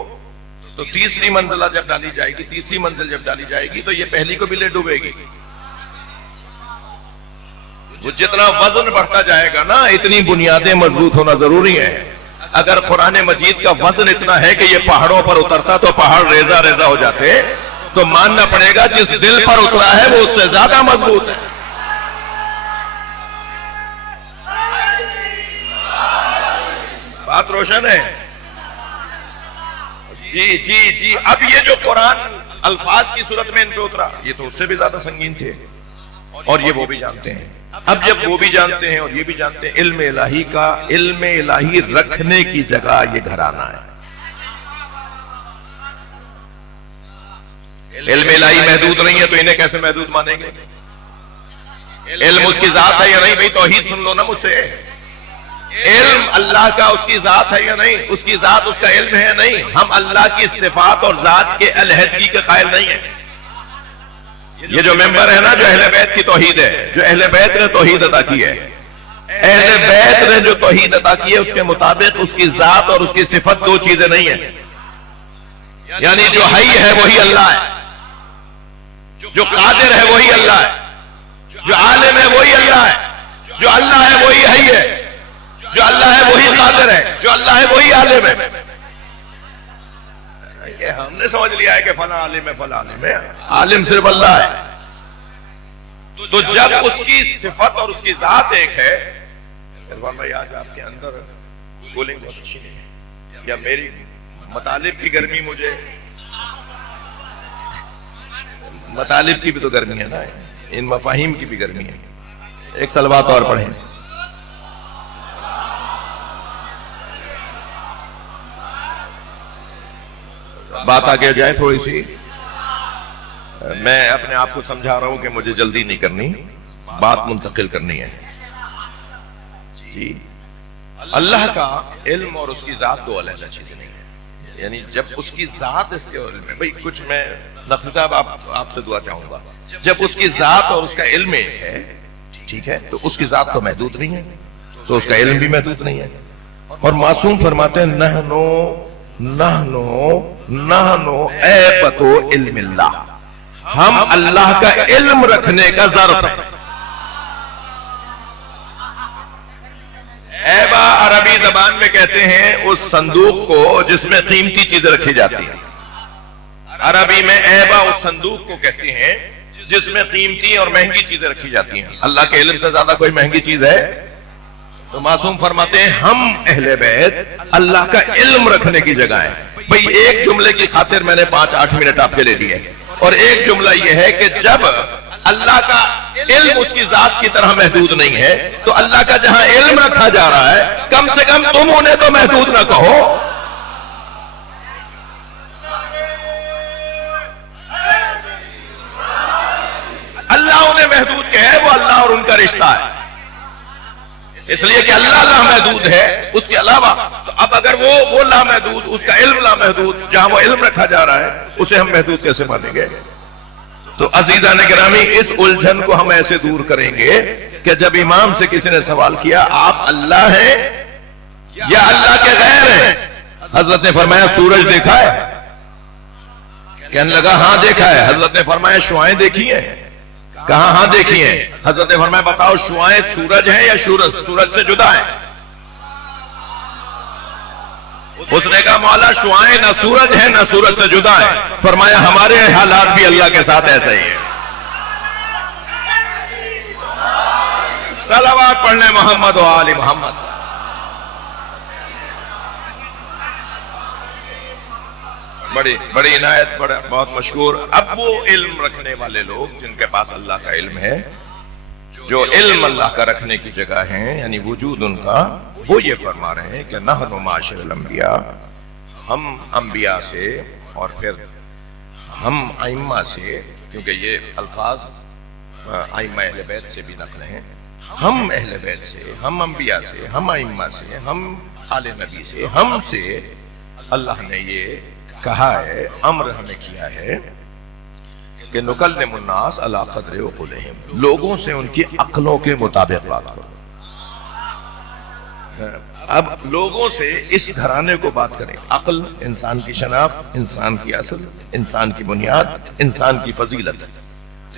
تو تیسری منزلہ جب ڈالی جائے گی، تیسری منزل جب ڈالی جائے گی تو یہ پہلی کو بھی لے ڈوبے گی۔ وہ جتنا وزن بڑھتا جائے گا نا اتنی بنیادیں مضبوط ہونا ضروری ہے۔ اگر قرآن مجید کا وزن اتنا ہے کہ یہ پہاڑوں پر اترتا تو پہاڑ ریزہ ریزہ ہو جاتے، تو ماننا پڑے گا جس دل پر اترا ہے وہ اس سے زیادہ مضبوط ہے۔ بات روشن ہے؟ جی جی جی۔ اب یہ جو قرآن الفاظ کی صورت میں ان پہ اترا یہ تو اس سے بھی زیادہ سنگین تھے، اور یہ وہ بھی جانتے ہیں۔ اب جب وہ بھی جانتے ہیں اور یہ بھی جانتے ہیں، علم الہی کا، علم الہی رکھنے کی جگہ یہ گھرانہ ہے۔ علم الہی محدود نہیں ہے تو انہیں کیسے محدود مانیں گے؟ علم اس کی ذات ہے یا نہیں؟ بھئی توحید سن لو نا مجھ سے۔ علم اللہ کا اس کی ذات ہے یا نہیں؟ اس کی ذات اس کا علم ہے یا نہیں؟ ہم اللہ کی صفات اور ذات کے علیحدگی کے قائل نہیں ہیں۔ یہ جو ممبر ہے نا جو اہل بیت کی توحید ہے، جو اہل بیت نے توحید عطا کی ہے، اہل بیت نے جو توحید عطا کی ہے اس کے مطابق اس کی ذات اور اس کی صفت 2 چیزیں نہیں ہیں۔ یعنی جو حی ہے وہی اللہ ہے، جو قادر ہے وہی اللہ ہے، جو عالم ہے وہی اللہ ہے، جو اللہ ہے وہی حی ہے، جو اللہ ہے وہی قادر ہے، جو اللہ ہے وہی عالم ہے۔ یہ ہم نے سمجھ لیا ہے کہ فلاں عالم ہے، فلاں عالم ہے، عالم صرف اللہ ہے۔ تو جب اس کی صفت اور اس کی ذات ایک ہے، رضوان بھائی آج آپ کے اندر کولنگ بہت اچھی نہیں ہے، یا میری مطالب کی گرمی، مجھے مطالب کی بھی تو گرمی ہے نا، ان مفاہیم کی بھی گرمی ہے۔ ایک صلوات اور پڑھیں۔ بات آگے جائے تھوڑی سی، میں اپنے آپ کو سمجھا رہا ہوں کہ مجھے جلدی نہیں کرنی، بات منتقل کرنی ہے۔ جی، اللہ کا علم اور اس کی ذات 2 علیحدہ چیزیں نہیں ہیں، یعنی جب اس کی ذات اس کے علم ہے، بھئی کچھ میں نقوی صاحب آپ سے دعا چاہوں گا، جب اس کی ذات اور اس کا علم ایک ہے، ٹھیک ہے، تو اس کی ذات تو محدود نہیں ہے، تو اس کا علم بھی محدود نہیں ہے۔ اور معصوم فرماتے ہیں نحنو ایبت علم اللہ، ہم اللہ کا علم رکھنے کا ظرف ہے۔ ایبا عربی زبان میں کہتے ہیں اس صندوق کو جس میں قیمتی چیزیں رکھی جاتی ہیں، عربی میں ایبا اس صندوق کو کہتے ہیں جس میں قیمتی اور مہنگی چیزیں رکھی جاتی ہیں۔ اللہ کے علم سے زیادہ کوئی مہنگی چیز ہے؟ تو معصوم فرماتے ہیں ہم اہل بیت اللہ کا علم رکھنے کی جگہ ہے۔ بھئی ایک جملے کی خاطر میں نے 5-8 منٹ آپ کے لے لیے، اور ایک جملہ یہ ہے کہ جب اللہ کا علم اس کی ذات کی طرح محدود نہیں ہے تو اللہ کا جہاں علم رکھا جا رہا ہے کم سے کم تم انہیں تو محدود نہ کہو۔ اللہ انہیں محدود کہ ہے، وہ اللہ اور ان کا رشتہ ہے، اس لیے کہ اللہ لامحدود ہے، اس کے علاوہ تو اب اگر وہ لامحدود، اس کا علم لامحدود، جہاں وہ علم رکھا جا رہا ہے اسے ہم محدود کیسے مانیں گے؟ تو عزیزان گرامی اس الجھن کو ہم ایسے دور کریں گے کہ جب امام سے کسی نے سوال کیا آپ اللہ ہیں یا اللہ کے غیر ہیں، حضرت نے فرمایا سورج دیکھا ہے؟ کہنے لگا ہاں دیکھا ہے۔ حضرت نے فرمایا شعائیں دیکھی ہیں؟ کہاں ہاں دیکھی ہیں۔ حضرت نے فرمایا بتاؤ شعائیں سورج ہیں یا سورج سے جدا ہیں؟ اس نے کہا مولا شعائیں نہ سورج ہیں نہ سورج سے جدا ہیں۔ فرمایا ہمارے حالات بھی اللہ کے ساتھ ایسے ہی ہیں۔ صلوات پڑھ لیں محمد و آل محمد۔ بڑی بڑی عنایت، بہت مشہور. اب وہ علم رکھنے والے لوگ جن کے پاس اللہ کا علم ہے، جو علم اللہ کا رکھنے کی جگہ ہیں، یعنی وجود ان کا، وہ یہ فرما رہے ہیں کہ نحن معاشر الانبیاء، ہم انبیاء سے اور پھر ہم ائمہ سے، کیونکہ یہ الفاظ ائمہ اہل بیت سے بھی نقل ہیں، ہم اہل بیت سے، ہم انبیاء سے، ہم ائمہ سے، ہم آل نبی سے، ہم سے اللہ نے یہ کہا ہے، امر ہمیں کیا ہے کہ نکلم الناس علی قدر عقولہم، لوگوں سے ان کی عقلوں کے مطابق بات کرو. اب لوگوں سے اس گھرانے کو بات کریں. عقل انسان کی شناخت، انسان کی اصل، انسان کی بنیاد، انسان کی فضیلت.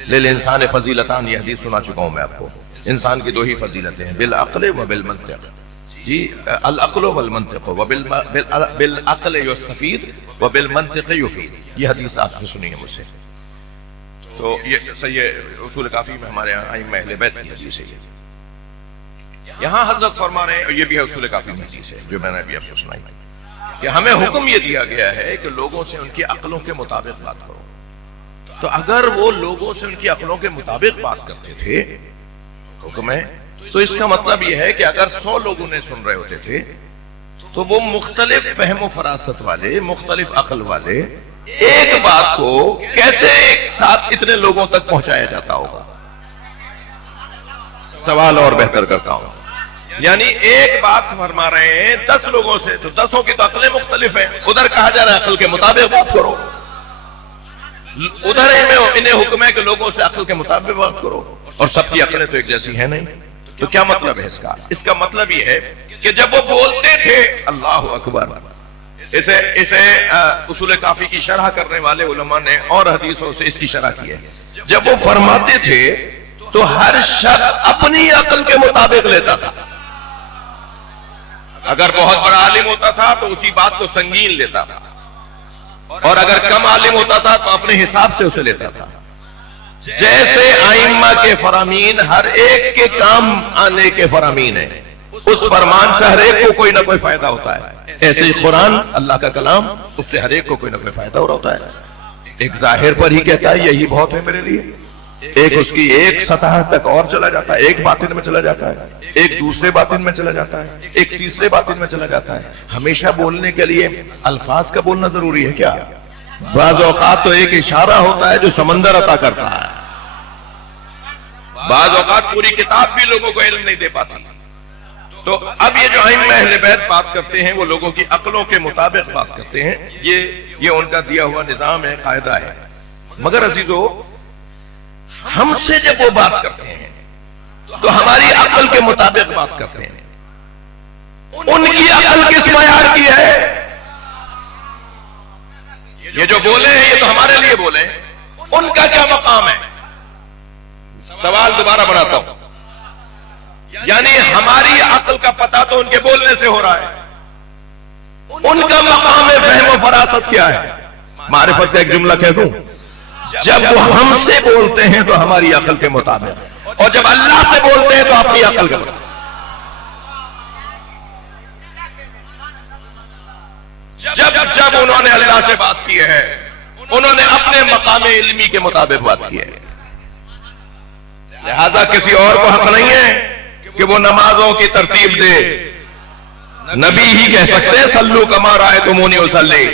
للانسان فضیلتان، یہ حدیث سنا چکا ہوں میں آپ کو. انسان کی دو ہی فضیلتیں ہیں، بالعقل و بالمنطق. جی العقل والمنطق، بالعقل یستفید و بالمنطق یفید. یہ حدیث آپ سے سنی ہے مجھ سے. تو یہ اصول کافی میں ہمارے یہاں ائمہ اہل بیت کی حدیث ہے. یہاں حضرت فرما رہے ہیں، یہ بھی اصول کافی میں حدیث ہے جو میں نے ابھی آپ کو سنائی، کہ ہمیں حکم یہ دیا گیا ہے کہ لوگوں سے ان کی عقلوں کے مطابق بات کرو. تو اگر وہ لوگوں سے ان کی عقلوں کے مطابق بات کرتے تھے، حکم ہے، تو اس کا مطلب یہ ہے کہ اگر 100 لوگ انہیں سن رہے ہوتے تھے تو وہ مختلف فہم و فراست والے، مختلف عقل والے، ایک بات کو کیسے ایک ساتھ اتنے لوگوں تک پہنچایا جاتا ہوگا. سوال اور بہتر کرتا ہوں، یعنی ایک بات فرما رہے ہیں 10 لوگوں سے، تو 10 کی تو عقلیں مختلف ہیں. ادھر کہا جا رہا ہے عقل کے مطابق بات کرو، ادھر انہیں حکم ہے کہ لوگوں سے عقل کے مطابق بات کرو، اور سب کی عقلیں تو ایک جیسی ہیں نہیں. تو کیا مطلب ہے اس کا؟ اس کا مطلب یہ ہے کہ جب وہ بولتے تھے، اللہ اکبر، اسے اصول کافی کی شرح کرنے والے علماء نے اور حدیثوں سے اس کی شرح کی ہے. جب وہ فرماتے تھے تو ہر شخص اپنی عقل کے مطابق لیتا تھا. اگر بہت بڑا عالم ہوتا تھا تو اسی بات کو سنگین لیتا تھا، اور اگر کم عالم ہوتا تھا تو اپنے حساب سے اسے لیتا تھا. جیسے ائمہ کے فرامین ہر ایک کے کام آنے کے فرامین ہیں، اس فرمان سے ہر ایک کو کوئی نہ کوئی فائدہ ہوتا ہے، ایسے ہی قرآن اللہ کا کلام، اس سے ہر ایک کو کوئی نہ کوئی فائدہ ہو رہا ہوتا ہے. ایک ظاہر پر ہی کہتا ہے یہی بہت ہے میرے لیے، ایک اس کی ایک سطح تک اور چلا جاتا ہے، ایک باطن میں چلا جاتا ہے، ایک دوسرے باطن میں چلا جاتا ہے، ایک تیسرے باطن میں چلا جاتا ہے. ہمیشہ بولنے کے لیے الفاظ کا بولنا ضروری ہے کیا؟ بعض اوقات تو ایک اشارہ ہوتا ہے جو سمندر عطا کرتا ہے، بعض اوقات پوری کتاب بھی لوگوں کو علم نہیں دے پاتی. تو اب یہ جو ائمہ اہل بیت بات کرتے ہیں، وہ لوگوں کی عقلوں کے مطابق بات کرتے ہیں. یہ ان کا دیا ہوا نظام ہے، قاعدہ ہے. مگر عزیزو، ہم سے جب وہ بات کرتے ہیں تو ہماری عقل کے مطابق بات کرتے ہیں. ان کی عقل کس معیار کی ہے؟ یہ جو بولے ہیں یہ تو ہمارے لیے بولے ہیں، ان کا کیا مقام ہے؟ سوال دوبارہ بڑھاتا ہوں، یعنی ہماری عقل کا پتہ تو ان کے بولنے سے ہو رہا ہے، ان کا مقام فہم و فراست کیا ہے؟ معرفت کا ایک جملہ کہہ دوں، جب وہ ہم سے بولتے ہیں تو ہماری عقل کے مطابق، اور جب اللہ سے بولتے ہیں تو اپنی عقل کے مطابق. جب انہوں نے اللہ سے بات کی ہے، انہوں نے اپنے مقام علمی کے مطابق بات کی ہے. لہذا کسی اور کو حق نہیں ہے کہ وہ نمازوں کی ترتیب دے. نبی ہی کہہ سکتے ہیں صلو کما رأیتمونی اصلی،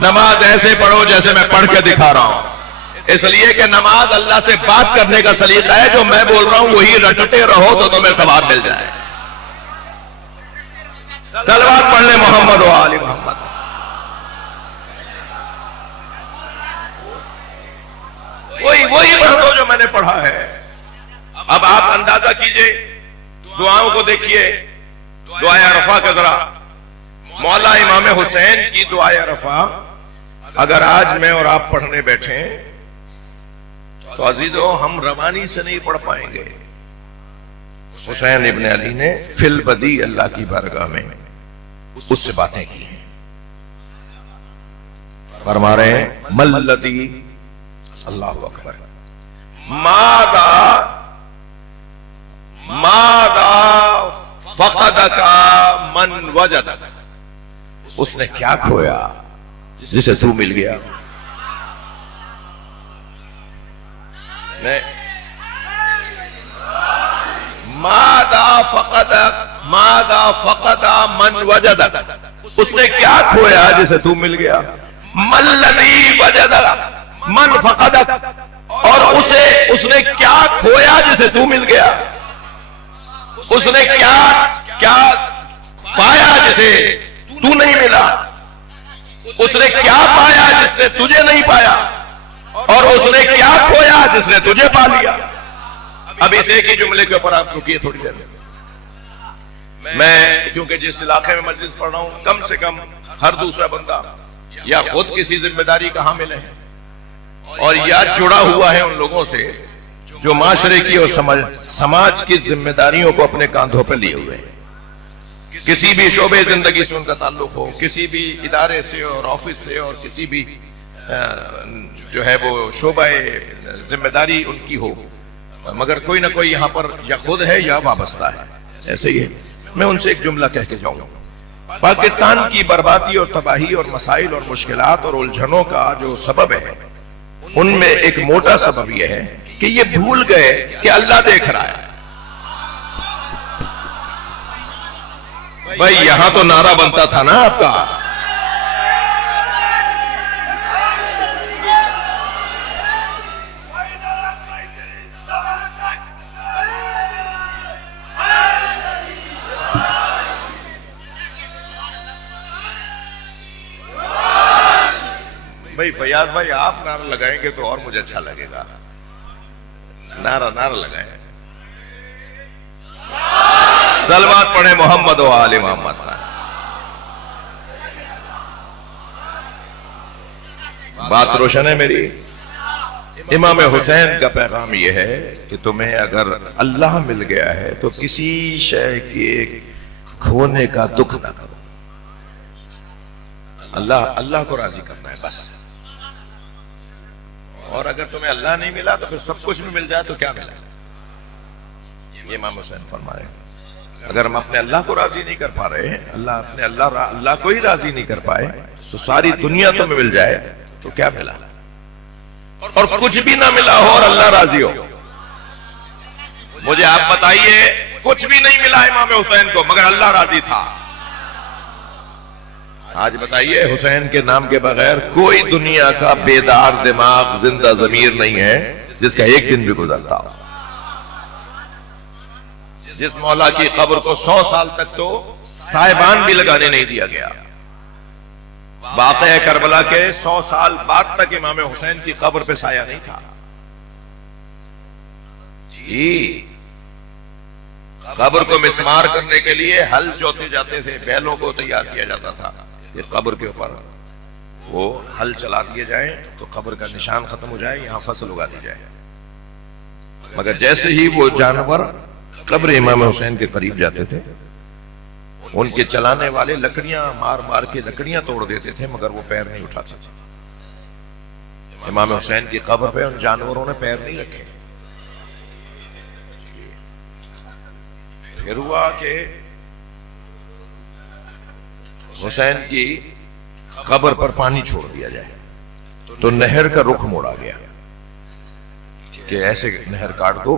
نماز ایسے پڑھو جیسے میں پڑھ کے دکھا رہا ہوں. اس لیے کہ نماز اللہ سے بات کرنے کا سلیقہ ہے، جو میں بول رہا ہوں وہی رٹتے رہو تو تمہیں ثواب مل جائے. صلوات پڑھ لیں محمد و آل محمد. وہی پڑھ دو جو میں نے پڑھا ہے. اب آپ اندازہ کیجئے، دعاؤں کو دیکھیے. دعائے عرفہ کا ذرا، مولا امام حسین کی دعائے عرفہ اگر آج میں اور آپ پڑھنے بیٹھیں تو عزیزو ہم روانی سے نہیں پڑھ پائیں گے. حسین ابن علی نے فی البدی اللہ کی بارگاہ میں اس سے باتیں کی ہیں. فرما رہے ہیں ملذی، اللہ اکبر، ماذا فقدک من وجدک، اس نے کیا کھویا جسے تو مل گیا. ماذا فقد من وجدک، اس نے کیا کھویا جسے تو مل گیا. ملذی وجدک من فقدک، اور اس نے کیا کھویا جسے تو مل گیا. اس نے کیا پایا جسے تو نہیں ملا. اس نے کیا پایا جس نے تجھے نہیں پایا، اور اس نے کیا کھویا جس نے تجھے پا لیا. اب اس ایک ہی جملے کے اوپر آپ رکیے تھوڑی دیر. میں کیونکہ جس علاقے میں مجلس پڑھ رہا ہوں، کم سے کم ہر دوسرا بندہ یا خود کسی ذمہ داری کا حامل ہے، اور یا جڑا ہوا ہے ان لوگوں سے جو معاشرے کی اور سماج کی ذمہ داریوں کو اپنے کاندھوں پہ لیے ہوئے ہیں. کسی بھی شعبے زندگی سے ان کا تعلق ہو، کسی بھی ادارے سے اور آفس سے، اور کسی بھی جو ہے وہ شعبہ ذمہ داری ان کی ہو، مگر کوئی نہ کوئی یہاں پر یا خود ہے یا وابستہ ہے. ایسے ہی میں ان سے ایک جملہ کہہ کے جاؤں. پاکستان کی بربادی اور تباہی اور مسائل اور مشکلات اور الجھنوں کا جو سبب ہے، ان میں ایک موٹا سبب یہ ہے کہ یہ بھول گئے کہ اللہ دیکھ رہا ہے. بھائی یہاں تو نعرہ بنتا تھا نا آپ کا. بھائی فیاض بھائی آپ نعرہ لگائیں گے تو اور مجھے اچھا لگے گا. نعرہ لگائیں. صلوات پڑھیں محمد و آل محمد. بات روشن ہے میری. امام حسین کا پیغام یہ ہے کہ تمہیں اگر اللہ مل گیا ہے تو کسی شے کے کھونے کا دکھ نہ کرو. اللہ کو راضی کرنا ہے بس. اور اگر تمہیں اللہ نہیں ملا تو پھر سب کچھ بھی مل جائے تو کیا ملا. یہ امام حسین فرما رہے ہیں اگر ہم اپنے اللہ کو راضی نہیں کر پا رہے، اللہ کو ہی راضی نہیں کر پائے، تو ساری دنیا تمہیں مل جائے تو کیا ملا. اور کچھ بھی نہ ملا ہو اور اللہ راضی ہو. مجھے آپ بتائیے کچھ بھی نہیں ملا امام حسین کو مگر اللہ راضی تھا. آج بتائیے حسین کے نام کے بغیر کوئی دنیا کا بیدار دماغ زندہ ضمیر نہیں ہے جس کا ایک دن بھی گزرتا ہو. جس مولا کی قبر کو 100 سال تک تو سائبان بھی لگانے نہیں دیا گیا. واقعہ کربلا کے 100 سال بعد تک امام حسین کی قبر پہ سایہ نہیں تھا. جی قبر کو مسمار کرنے کے لیے ہل جوتے جاتے تھے، بیلوں کو تیار کیا جاتا تھا کہ قبر کے اوپر وہ ہل چلا دیے جائیں تو قبر کا نشان ختم ہو جائے، یہاں فصل اگا دی جائے. مگر جیسے ہی وہ جانور قبر امام حسین کے قریب جاتے تھے، ان کے چلانے والے لکڑیاں مار مار کے لکڑیاں توڑ دیتے تھے مگر وہ پیر نہیں اٹھاتے تھے. امام حسین کی قبر پہ ان جانوروں نے پیر نہیں رکھے. پھر ہوا کہ حسین کی قبر پر پانی چھوڑ دیا جائے تو نہر کا رخ موڑا گیا کہ ایسے نہر کاٹ دو،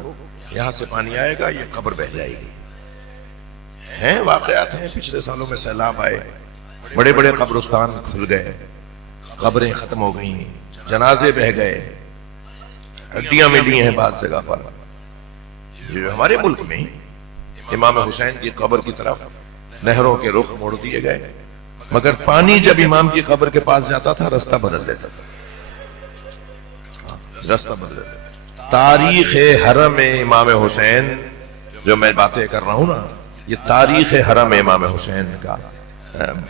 یہاں سے پانی آئے گا، یہ قبر بہہ جائے گی. ہیں واقعات ہیں، پچھلے سالوں میں سیلاب آئے، بڑے بڑے قبرستان کھل گئے، قبریں ختم ہو گئیں، جنازے بہہ گئے، ہڈیاں ملی ہیں بعض جگہ پر. ہمارے ملک میں امام حسین کی قبر کی طرف نہروں کے رخ موڑ دیے گئے مگر پانی جب امام کی قبر کے پاس جاتا تھا رستہ بدل دیتا تھا. رستہ بدل دیتا. تاریخ حرم امام حسین جو میں باتیں کر رہا ہوں نا، یہ تاریخ حرم امام حسین کا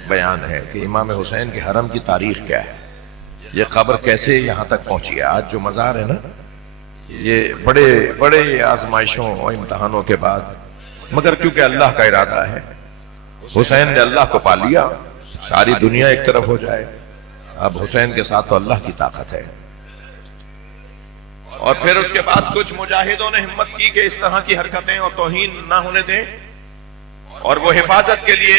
بیان ہے کہ امام حسین کے حرم کی تاریخ کیا ہے، یہ قبر کیسے یہاں تک پہنچی ہے. آج جو مزار ہے نا، یہ بڑے بڑے آزمائشوں اور امتحانوں کے بعد، مگر کیونکہ اللہ کا ارادہ ہے، حسین نے اللہ کو پا لیا، ساری دنیا ایک طرف ہو جائے. اب حسین کے ساتھ تو اللہ کی طاقت ہے. اور پھر اس کے بعد کچھ مجاہدوں نے ہمت کی کہ اس طرح کی حرکتیں اور توہین نہ ہونے دیں، اور وہ حفاظت کے لیے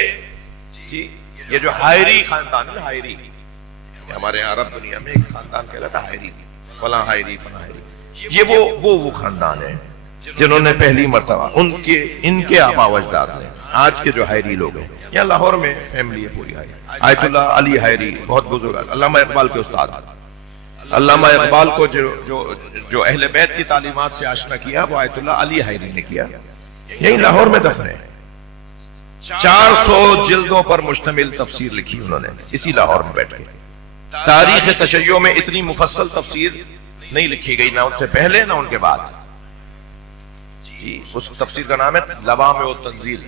یہ جو ہائری خاندان ہے، ہمارے عرب دنیا میں ایک خاندان کہلاتا ہائری، فلاں ہائری فلاں ہائری، یہ وہ خاندان ہے جنہوں نے پہلی مرتبہ ان کے آبا و اجداد نے، آج کے جو ہائری لوگ ہیں، یہاں لاہور میں فیملی ہے پوری ہائری، آیت اللہ علی ہائری بہت بزرگ، علامہ اقبال کے استاد، علامہ اقبال کو جو اہل بیت کی تعلیمات سے آشنا کیا وہ آیت اللہ علی ہائری نے کیا، یہی لاہور میں دفن ہے۔ 400 جلدوں پر مشتمل تفسیر لکھی انہوں نے اسی لاہور میں بیٹھ کے۔ تاریخ تشیع میں اتنی مفصل تفسیر نہیں لکھی گئی، نہ ان سے پہلے نہ ان کے بعد۔ اس تفسیر کا نام ہے لوامع التنزیل،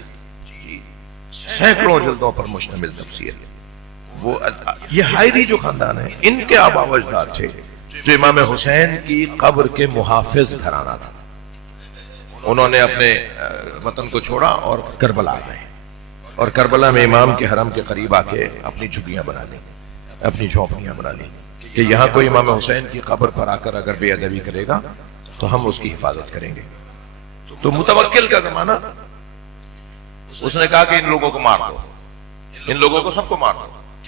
سینکڑوں جلدوں پر مشتمل تفسیر۔ یہ ہائری جو خاندان ہے، ان کے آبا و اجداد تھے جو امام حسین کی قبر کے محافظ گھرانہ تھا۔ انہوں نے اپنے وطن کو چھوڑا اور کربلا گئے، اور کربلا میں امام کے حرم کے قریب آ کے اپنی جھگیاں بنا لی، اپنی جھونپڑیاں بنا لی کہ یہاں کوئی امام حسین کی قبر پر آ کر اگر بے ادبی کرے گا تو ہم اس کی حفاظت کریں گے۔ تو متوکل کا زمانہ، اس نے کہا کہ ان لوگوں کو مار دو، ان لوگوں کو سب کو مار دو۔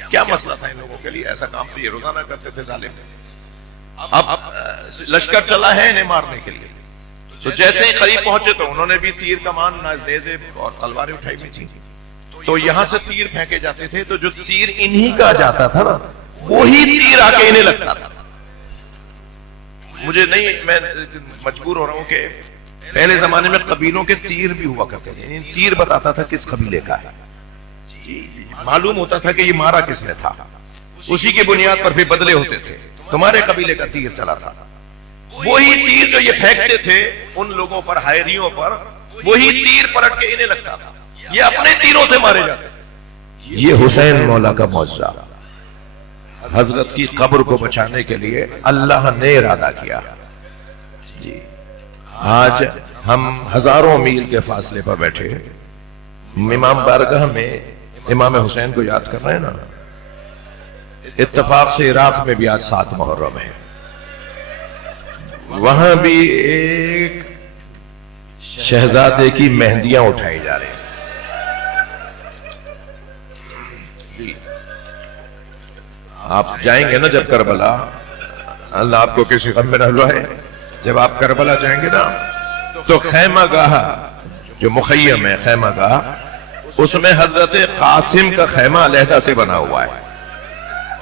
کیا مسئلہ تھا ان لوگوں کے لیے؟ ایسا کام تو یہ روزانہ کرتے تھے ظالم۔ اب لشکر چلا ہے انہیں مارنے کے لیے، تو جیسے ہی قریب پہنچے تو انہوں نے بھی تیر کمان نیزے اور تلواریں اٹھائی ہوئی تھی، تو یہاں سے تیر پھینکے جاتے تھے، تو جو تیر انہی کا جاتا تھا نا وہی تیر آ کے انہیں لگتا تھا۔ مجھے نہیں، میں مجبور ہو رہا ہوں کہ پہلے زمانے میں قبیلوں کے تیر بھی ہوا کرتے تھے، یعنی تیر بتاتا تھا کس قبیلے کا ہے، معلوم ہوتا تھا کہ یہ مارا کس نے تھا، اسی کی بنیاد پر بھی بدلے ہوتے تھے۔ تمہارے قبیلے کا تیر چلا تھا، وہی تیر جو یہ پھینکتے تھے ان لوگوں پر، ہائریوں پر، وہی تیر پلٹ کے انہیں لگتا تھا، یہ اپنے تیروں سے مارے جاتے تھے۔ یہ حسین مولا کا معجزہ، حضرت کی قبر کو بچانے کے لیے اللہ نے ارادہ کیا۔ جی آج ہم ہزاروں میل کے فاصلے پر بیٹھے امام بارگاہ میں امام حسین کو یاد کر رہے ہیں نا۔ اتفاق سے عراق میں بھی آج 7 محرم ہے، وہاں بھی ایک شہزادے کی مہندیاں اٹھائی جا رہی ہیں۔ آپ جائیں گے نا جب کربلا، اللہ آپ کو کسی غم میں نہ لائے، جب آپ کربلا جائیں گے نا تو خیمہ گاہ جو مخیم ہے، خیمہ گاہ، اس میں حضرت قاسم کا خیمہ علیحدہ سے بنا ہوا ہے،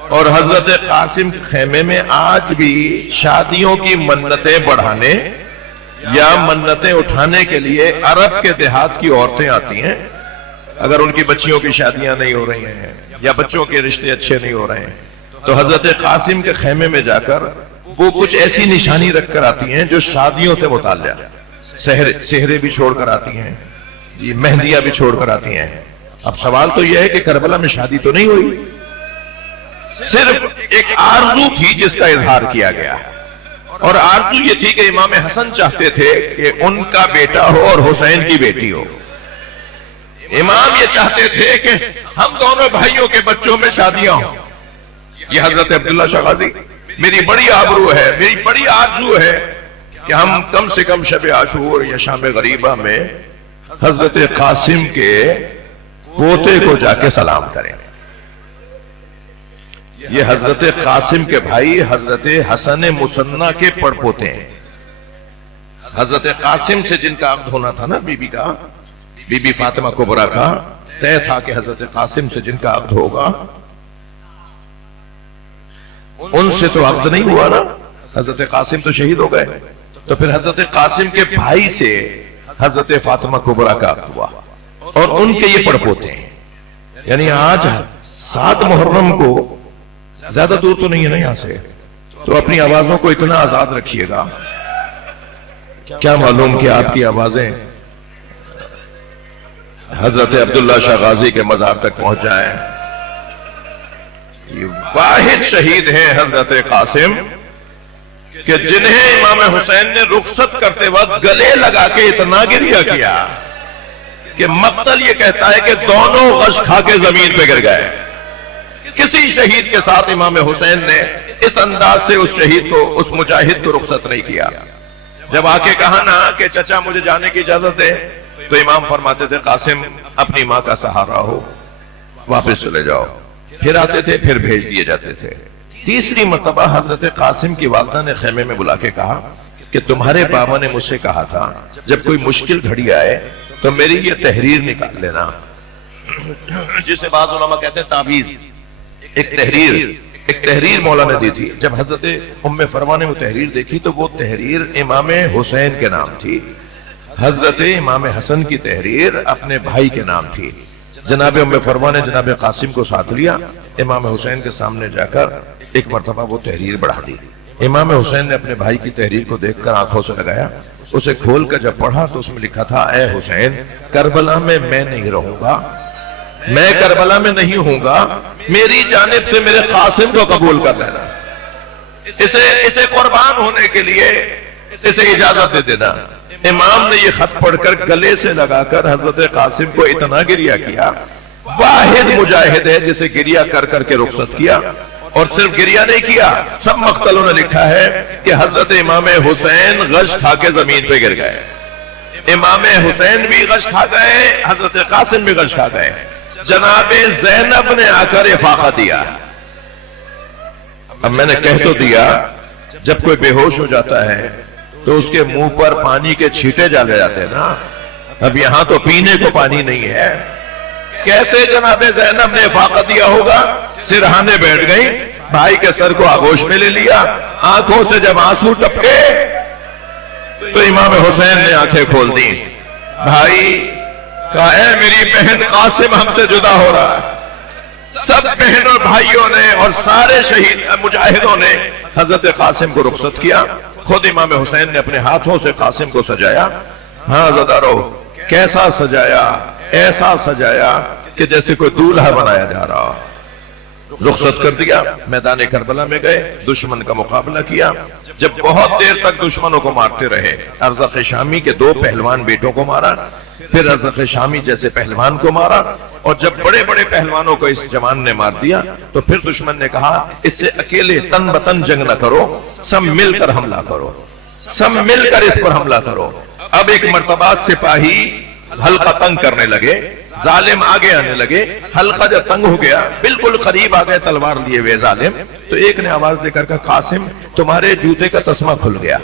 اور حضرت قاسم کے خیمے میں آج بھی شادیوں کی منتیں بڑھانے یا منتیں اٹھانے کے لیے عرب کے دیہات کی عورتیں آتی ہیں۔ اگر ان کی بچیوں کی شادیاں نہیں ہو رہی ہیں یا بچوں کے رشتے اچھے نہیں ہو رہے ہیں تو حضرت قاسم کے خیمے میں جا کر وہ کچھ ایسی نشانی رکھ کر آتی ہیں جو شادیوں سے متعلق، سہرے بھی چھوڑ کر آتی ہیں، جی مہندیاں بھی چھوڑ کر آتی ہیں۔ اب سوال تو یہ ہے کہ کربلا میں شادی تو نہیں ہوئی، صرف ایک آرزو تھی جس کا اظہار کیا گیا، اور آرزو یہ تھی کہ امام حسن چاہتے تھے کہ ان کا بیٹا ہو اور حسین کی بیٹی ہو۔ امام یہ چاہتے تھے کہ ہم دونوں بھائیوں کے بچوں میں شادیاں ہوں۔ یہ حضرت عبداللہ شاہ غازی، میری بڑی آبرو ہے، میری بڑی آرزو ہے کہ ہم کم سے کم شب عاشور یا شام غریبہ میں حضرت قاسم کے پوتے کو جا کے سلام کریں۔ یہ حضرت قاسم کے بھائی حضرت حسن مثنیٰ کے پڑپوتے ہیں۔ حضرت قاسم سے جن کا عقد ہونا تھا نا بی بی کا، بی بی فاطمہ کبریٰ کا طے تھا کہ حضرت قاسم سے جن کا عقد ہوگا، ان سے تو عقد نہیں ہوا نا، حضرت قاسم تو شہید ہو گئے، تو پھر حضرت قاسم کے بھائی سے حضرت فاطمہ کبریٰ کا عقد ہوا، اور ان کے یہ پڑپوتے ہیں۔ یعنی آج 7 محرم کو، زیادہ دور تو نہیں ہے نا یہاں سے، تو اپنی آوازوں کو اتنا آزاد رکھیے گا، کیا معلوم کہ آپ کی آوازیں حضرت عبداللہ شاہ غازی کے مزار تک پہنچ جائیں۔ یہ واحد شہید ہیں حضرت قاسم کہ جنہیں امام حسین نے رخصت کرتے وقت گلے لگا کے اتنا گریہ کیا کہ مقتل یہ کہتا ہے کہ دونوں غش کھا کے زمین پہ گر گئے۔ کسی شہید کے ساتھ امام حسین نے اس انداز سے اس شہید کو، اس مجاہد کو رخصت نہیں کیا۔ جب آ کے کہا نا کہ چچا مجھے جانے کی اجازت دے، تو امام فرماتے تھے قاسم اپنی ماں کا سہارا ہو، واپس چلے جاؤ۔ پھر آتے تھے، پھر بھیج دیے جاتے تھے۔ تیسری مرتبہ حضرت قاسم کی والدہ نے خیمے میں بلا کے کہا کہ تمہارے بابا نے مجھ سے کہا تھا جب کوئی مشکل گھڑی آئے تو میری یہ تحریر نکال لینا، جسے بعض علماء کہتے ہیں تعویذ، ایک تحریر مولا نے دی تھی۔ جب حضرت ام فروا نے وہ تحریر دیکھی تو وہ تحریر امام حسین کے نام تھی، حضرت امام حسن کی تحریر اپنے بھائی کے نام تھی۔ جناب ام فروا نے جناب قاسم کو ساتھ لیا، امام حسین کے سامنے جا کر ایک مرتبہ وہ تحریر بڑھا دی۔ امام حسین نے اپنے بھائی کی تحریر کو دیکھ کر آنکھوں سے لگایا، اسے کھول کر جب پڑھا تو اس میں لکھا تھا اے حسین کربلا میں میں نہیں رہوں گا، میں کربلا میں نہیں ہوں گا، میری جانب سے میرے قاسم کو قبول کر لینا، اسے قربان ہونے کے لیے اسے اجازت دے دینا۔ امام نے یہ خط پڑھ کر گلے سے لگا کر حضرت قاسم کو اتنا گریہ کیا، واحد مجاہد ہے جسے گریہ کر کر کے رخصت کیا۔ اور صرف گریہ نہیں کیا، سب مقتلوں نے لکھا ہے کہ حضرت امام حسین غش کھا کے زمین پہ گر گئے، امام حسین بھی غش کھا گئے، حضرت قاسم بھی غش کھا گئے۔ جناب زینب نے آ کر افاقہ دیا۔ اب میں نے کہہ تو دیا جب کوئی بے ہوش ہو جاتا ہے تو اس کے منہ پر پانی کے چھیٹے ڈالے جاتے ہیں نا، اب یہاں تو پینے کو پانی نہیں ہے، کیسے جناب زینب نے افاقہ دیا ہوگا؟ سرہانے بیٹھ گئی، بھائی کے سر کو آغوش میں لے لیا، آنکھوں سے جب آنسو ٹپکے تو امام حسین نے آنکھیں کھول دی۔ بھائی کہا اے میری بہن قاسم ہم سے جدا ہو رہا ہے۔ سب بہن اور بھائیوں نے اور سارے شہید مجاہدوں نے حضرت قاسم کو رخصت کیا، خود امام حسین نے اپنے ہاتھوں سے قاسم کو سجایا۔ ہاں زدارو کیسا سجایا، ایسا سجایا کہ جیسے کوئی دولہا بنایا جا رہا۔ رخصت کر دیا، میدان کربلا میں گئے، دشمن کا مقابلہ کیا۔ جب بہت دیر تک دشمنوں کو مارتے رہے، ارزق شامی کے 2 پہلوان بیٹوں کو مارا، پھر ارزق شامی جیسے پہلوان کو مارا، اور جب بڑے بڑے پہلوانوں کو اس جوان نے مار دیا تو پھر دشمن نے کہا اس سے اکیلے تن بتن جنگ نہ کرو، سب مل کر حملہ کرو، سب مل کر اس پر حملہ کرو۔ اب ایک مرتبہ سپاہی حلقہ تنگ کرنے لگے، ظالم آگے آنے لگے، حلقہ جب تنگ ہو گیا بالکل قریب آ گئے تلوار لیے ہوئے ظالم، تو ایک نے آواز دے کر کہا قاسم تمہارے جوتے کا تسمہ کھل گیا۔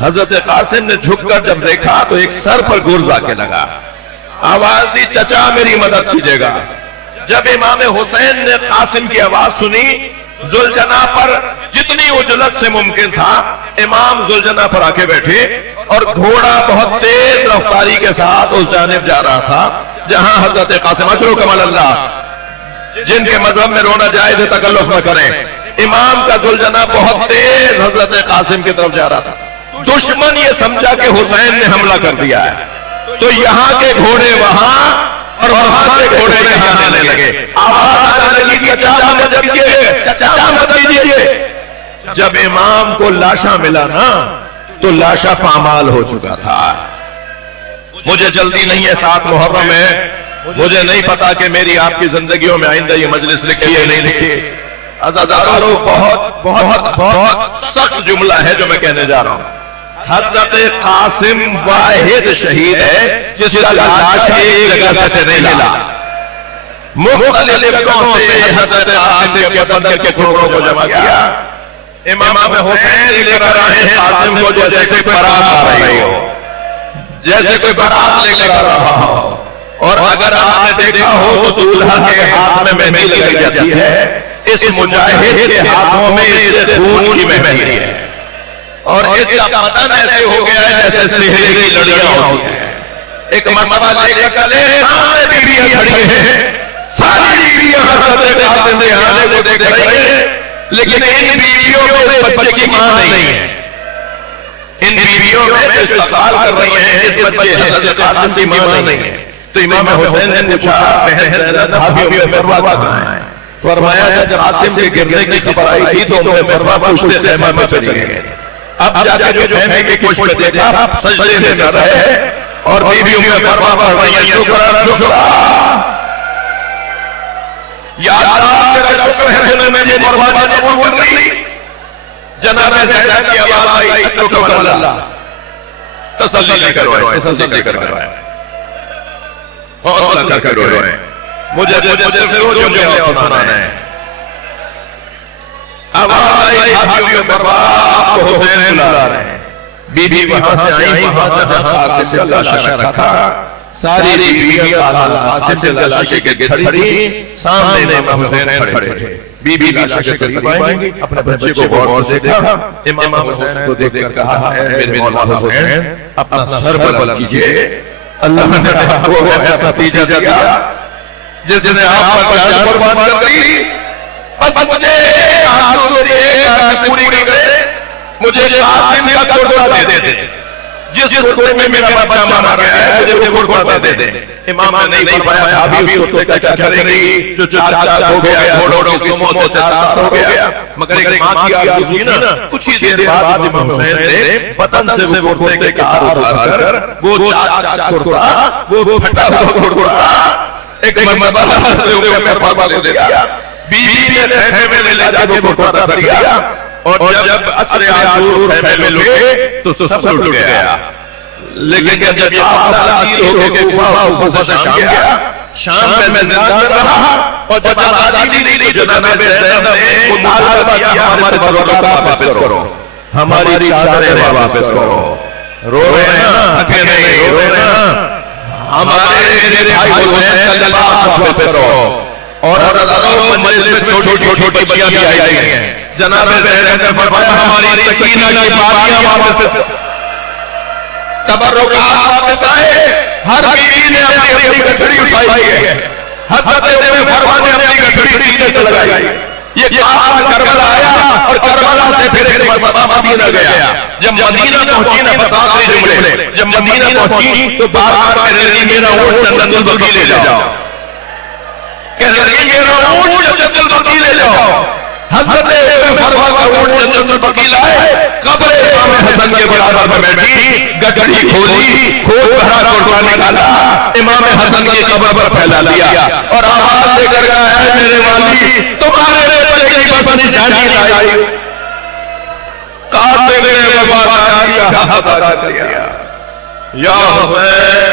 حضرت قاسم نے جھک کر جب دیکھا تو ایک سر پر گرز آ کے لگا، آواز دی چچا میری مدد کیجیے گا۔ جب امام حسین نے قاسم کی آواز سنی، ذوالجناح پر جتنی اجلت سے ممکن تھا امام ذوالجناح پر آ کے بیٹھے، اور گھوڑا بہت تیز رفتاری کے ساتھ اس جانب جا رہا تھا جہاں حضرت قاسم اجر و کمال اللہ، جن کے مذہب میں رونا جائز ہے تکلف نہ کریں، امام کا ذوالجناح بہت تیز حضرت قاسم کی طرف جا رہا تھا۔ دشمن یہ سمجھا کہ حسین نے حملہ کر دیا ہے، تو یہاں کے گھوڑے وہاں اور وہاں کے گھوڑے یہاں آنے لگے، آواز آنے لگی چچا مدد کیجیے، چچا مدد کیجیے۔ جب امام کو لاشا ملا نا تو لاشا پامال ہو چکا تھا۔ مجھے جلدی نہیں ہے، 7 محرم ہے، مجھے نہیں پتا کہ میری آپ کی زندگیوں میں آئندہ یہ مجلس لکھی ہے نہیں لکھی۔ عزیزانو بہت بہت بہت سخت جملہ ہے جو میں کہنے جا رہا ہوں۔ حضرت قاسم واحد شہید ہے جس کا لاشا ایک جگہ سے نہیں ملا، مختلف جگہوں سے حضرت قاسم کے بدن کے ٹکڑوں کو جمع کیا۔ امام حسین لے کر آئے ہیں قاسم کو جیسے کوئی بارات آ رہی ہو، جیسے کوئی بارات لے کر آ رہا ہو، اور اگر آپ نے دیکھا ہو تو دولہا کے ہاتھ میں مہندی لگی جاتی ہے، اس مجاہد کے ہاتھوں میں اس خون کی مہندی ہے، اور اس کا بدن ایسے ہو گیا ہے جیسے سہرے کی لڑیاں ہوتی ہیں۔ ایک مرتبہ لے کر گلے سامنے بیویاں کھڑی ہیں، ساری بیویاں حضرت قاسم کے آنے کو دیکھ رہی ہیں، لیکن ان بیویوں میں بچے کی ماں نہیں ہے، ان بیویوں میں استقبال کر رہی ہیں اس بچے حضرت قاسم کی ماں نہیں ہے۔ تو امام حسین نے پوچھا بہن زینب بھابھی ام فروا کہاں ہے؟ فرمایا جب قاسم کے گرنے کی خبر آئی تھی تو ام فروا پوچھتے تھے خیمہ میں چلی گئے۔ اب جا کے جو خیمے کی پشت پہ دیکھا سجدے میں کر رہے، اور بیوی ام فروا پڑھ رہی ہیں شکرا شکرا، یا اللہ تیرا شکر ہے تو میں نے مروا قبول کر لی۔ جناب زینب کی آواز آئی اجر و کمال اللہ، تسلی کروائے، تسلی کروائے، حوصلہ کروائے، مجھے سے روز جو سنانا ہے۔ آواز آئی بھائیوں میں باپ کو حسین بلا رہے ہیں. بی بی وہاں سے آئی وہاں جہاں قاسم کا لاشا رکھا. ساری بیوی قاسم کے لاشے کے گرد کھڑی. سامنے امام حسین کھڑے تھے. بی بی لاشا کے قریب آئیں اپنے بچے کو غور سے دیکھا. امام حسین کو دیکھ کر کہا ہے میرے مولا حسین اپنا سر بلند کیجئے. اللہ نے آپ کو ایسا نتیجہ دیا جس نے آپ پر جان قربان کر دی. بس مجھے آپ میری ایک آرزو پوری کر گئے. مجھے قاسم کا قربان دے دے. جس کتے میں میرا بچہ مارا گیا ہے مجھے وہ قربان دے دے. امام نے نہیں فرمایا ابھی اس کتے کا کیا کریں گی جو چاچا ہو گیا گھوڑوں کی سموں سے ساتار ہو گیا. مگر ایک ماں کی آرزو تھی نا. کچھ ہی دیر بعد امام حسین نے بدن سے وہ کتے کے کار اتار کر وہ چاچا کرتا وہ پھٹا ہوا کرتا ایک مرتبہ سے اوپر فرما دے دیا. بیوی نے خیمے میں لے جا کے وہ کرتا بھر گیا. اور جب عصر عاشور خیمے میں لٹے تو سب لٹ گیا. لیکن جب یہ معاملہ حاصل ہو کے کوفہ سے شام گیا. شام میں زندان رہا. اور جب آزادی دی تو جناب زینب نے مطالبہ کیا ہمارے تبرکات واپس کرو ہماری چادریں واپس کرو. رو رہے ہیں نا ہکے نہیں رو رہے ہیں نا ہمارے میرے بھائی حسین کا لباس واپس کرو. اور مجلس میں چھوٹی چھوٹی بچیاں بھی آئی ہیں. جناب زینب نے فرمایا ہماری سکینہ کی بالیاں واپس تبرکات واپس آئے. ہر بیوی نے اپنی گٹھڑی اٹھائی ہے. حضرت ام فرما نے اپنی گٹھڑی سینے سے لگائی. یہ کام کربلا آیا اور کربلا سے پھر ایک مرتبہ مدینہ گیا. جب مدینہ پہنچی نا بس آخری جملے جب مدینہ پہنچی تو بار بار کہنے لگی میرا اونٹ جنت البقیع لے جاؤ. کہنے لگی میرا اونٹ جنت البقیع لے جاؤ. حضرت فرما کا اونٹ جنت البقیع لائے. قبر امام حسن کے برابر میں بیٹھی گٹھڑی کھولی خون بہا قربان نکالا امام حسن کی قبر پر پھیلا دیا اور آواز دے کر کہا ہے میرے والی تمہارے بچے کی بس نشانی لائی. قاسم نے وفاداری کا حق ادا کیا. یا حسین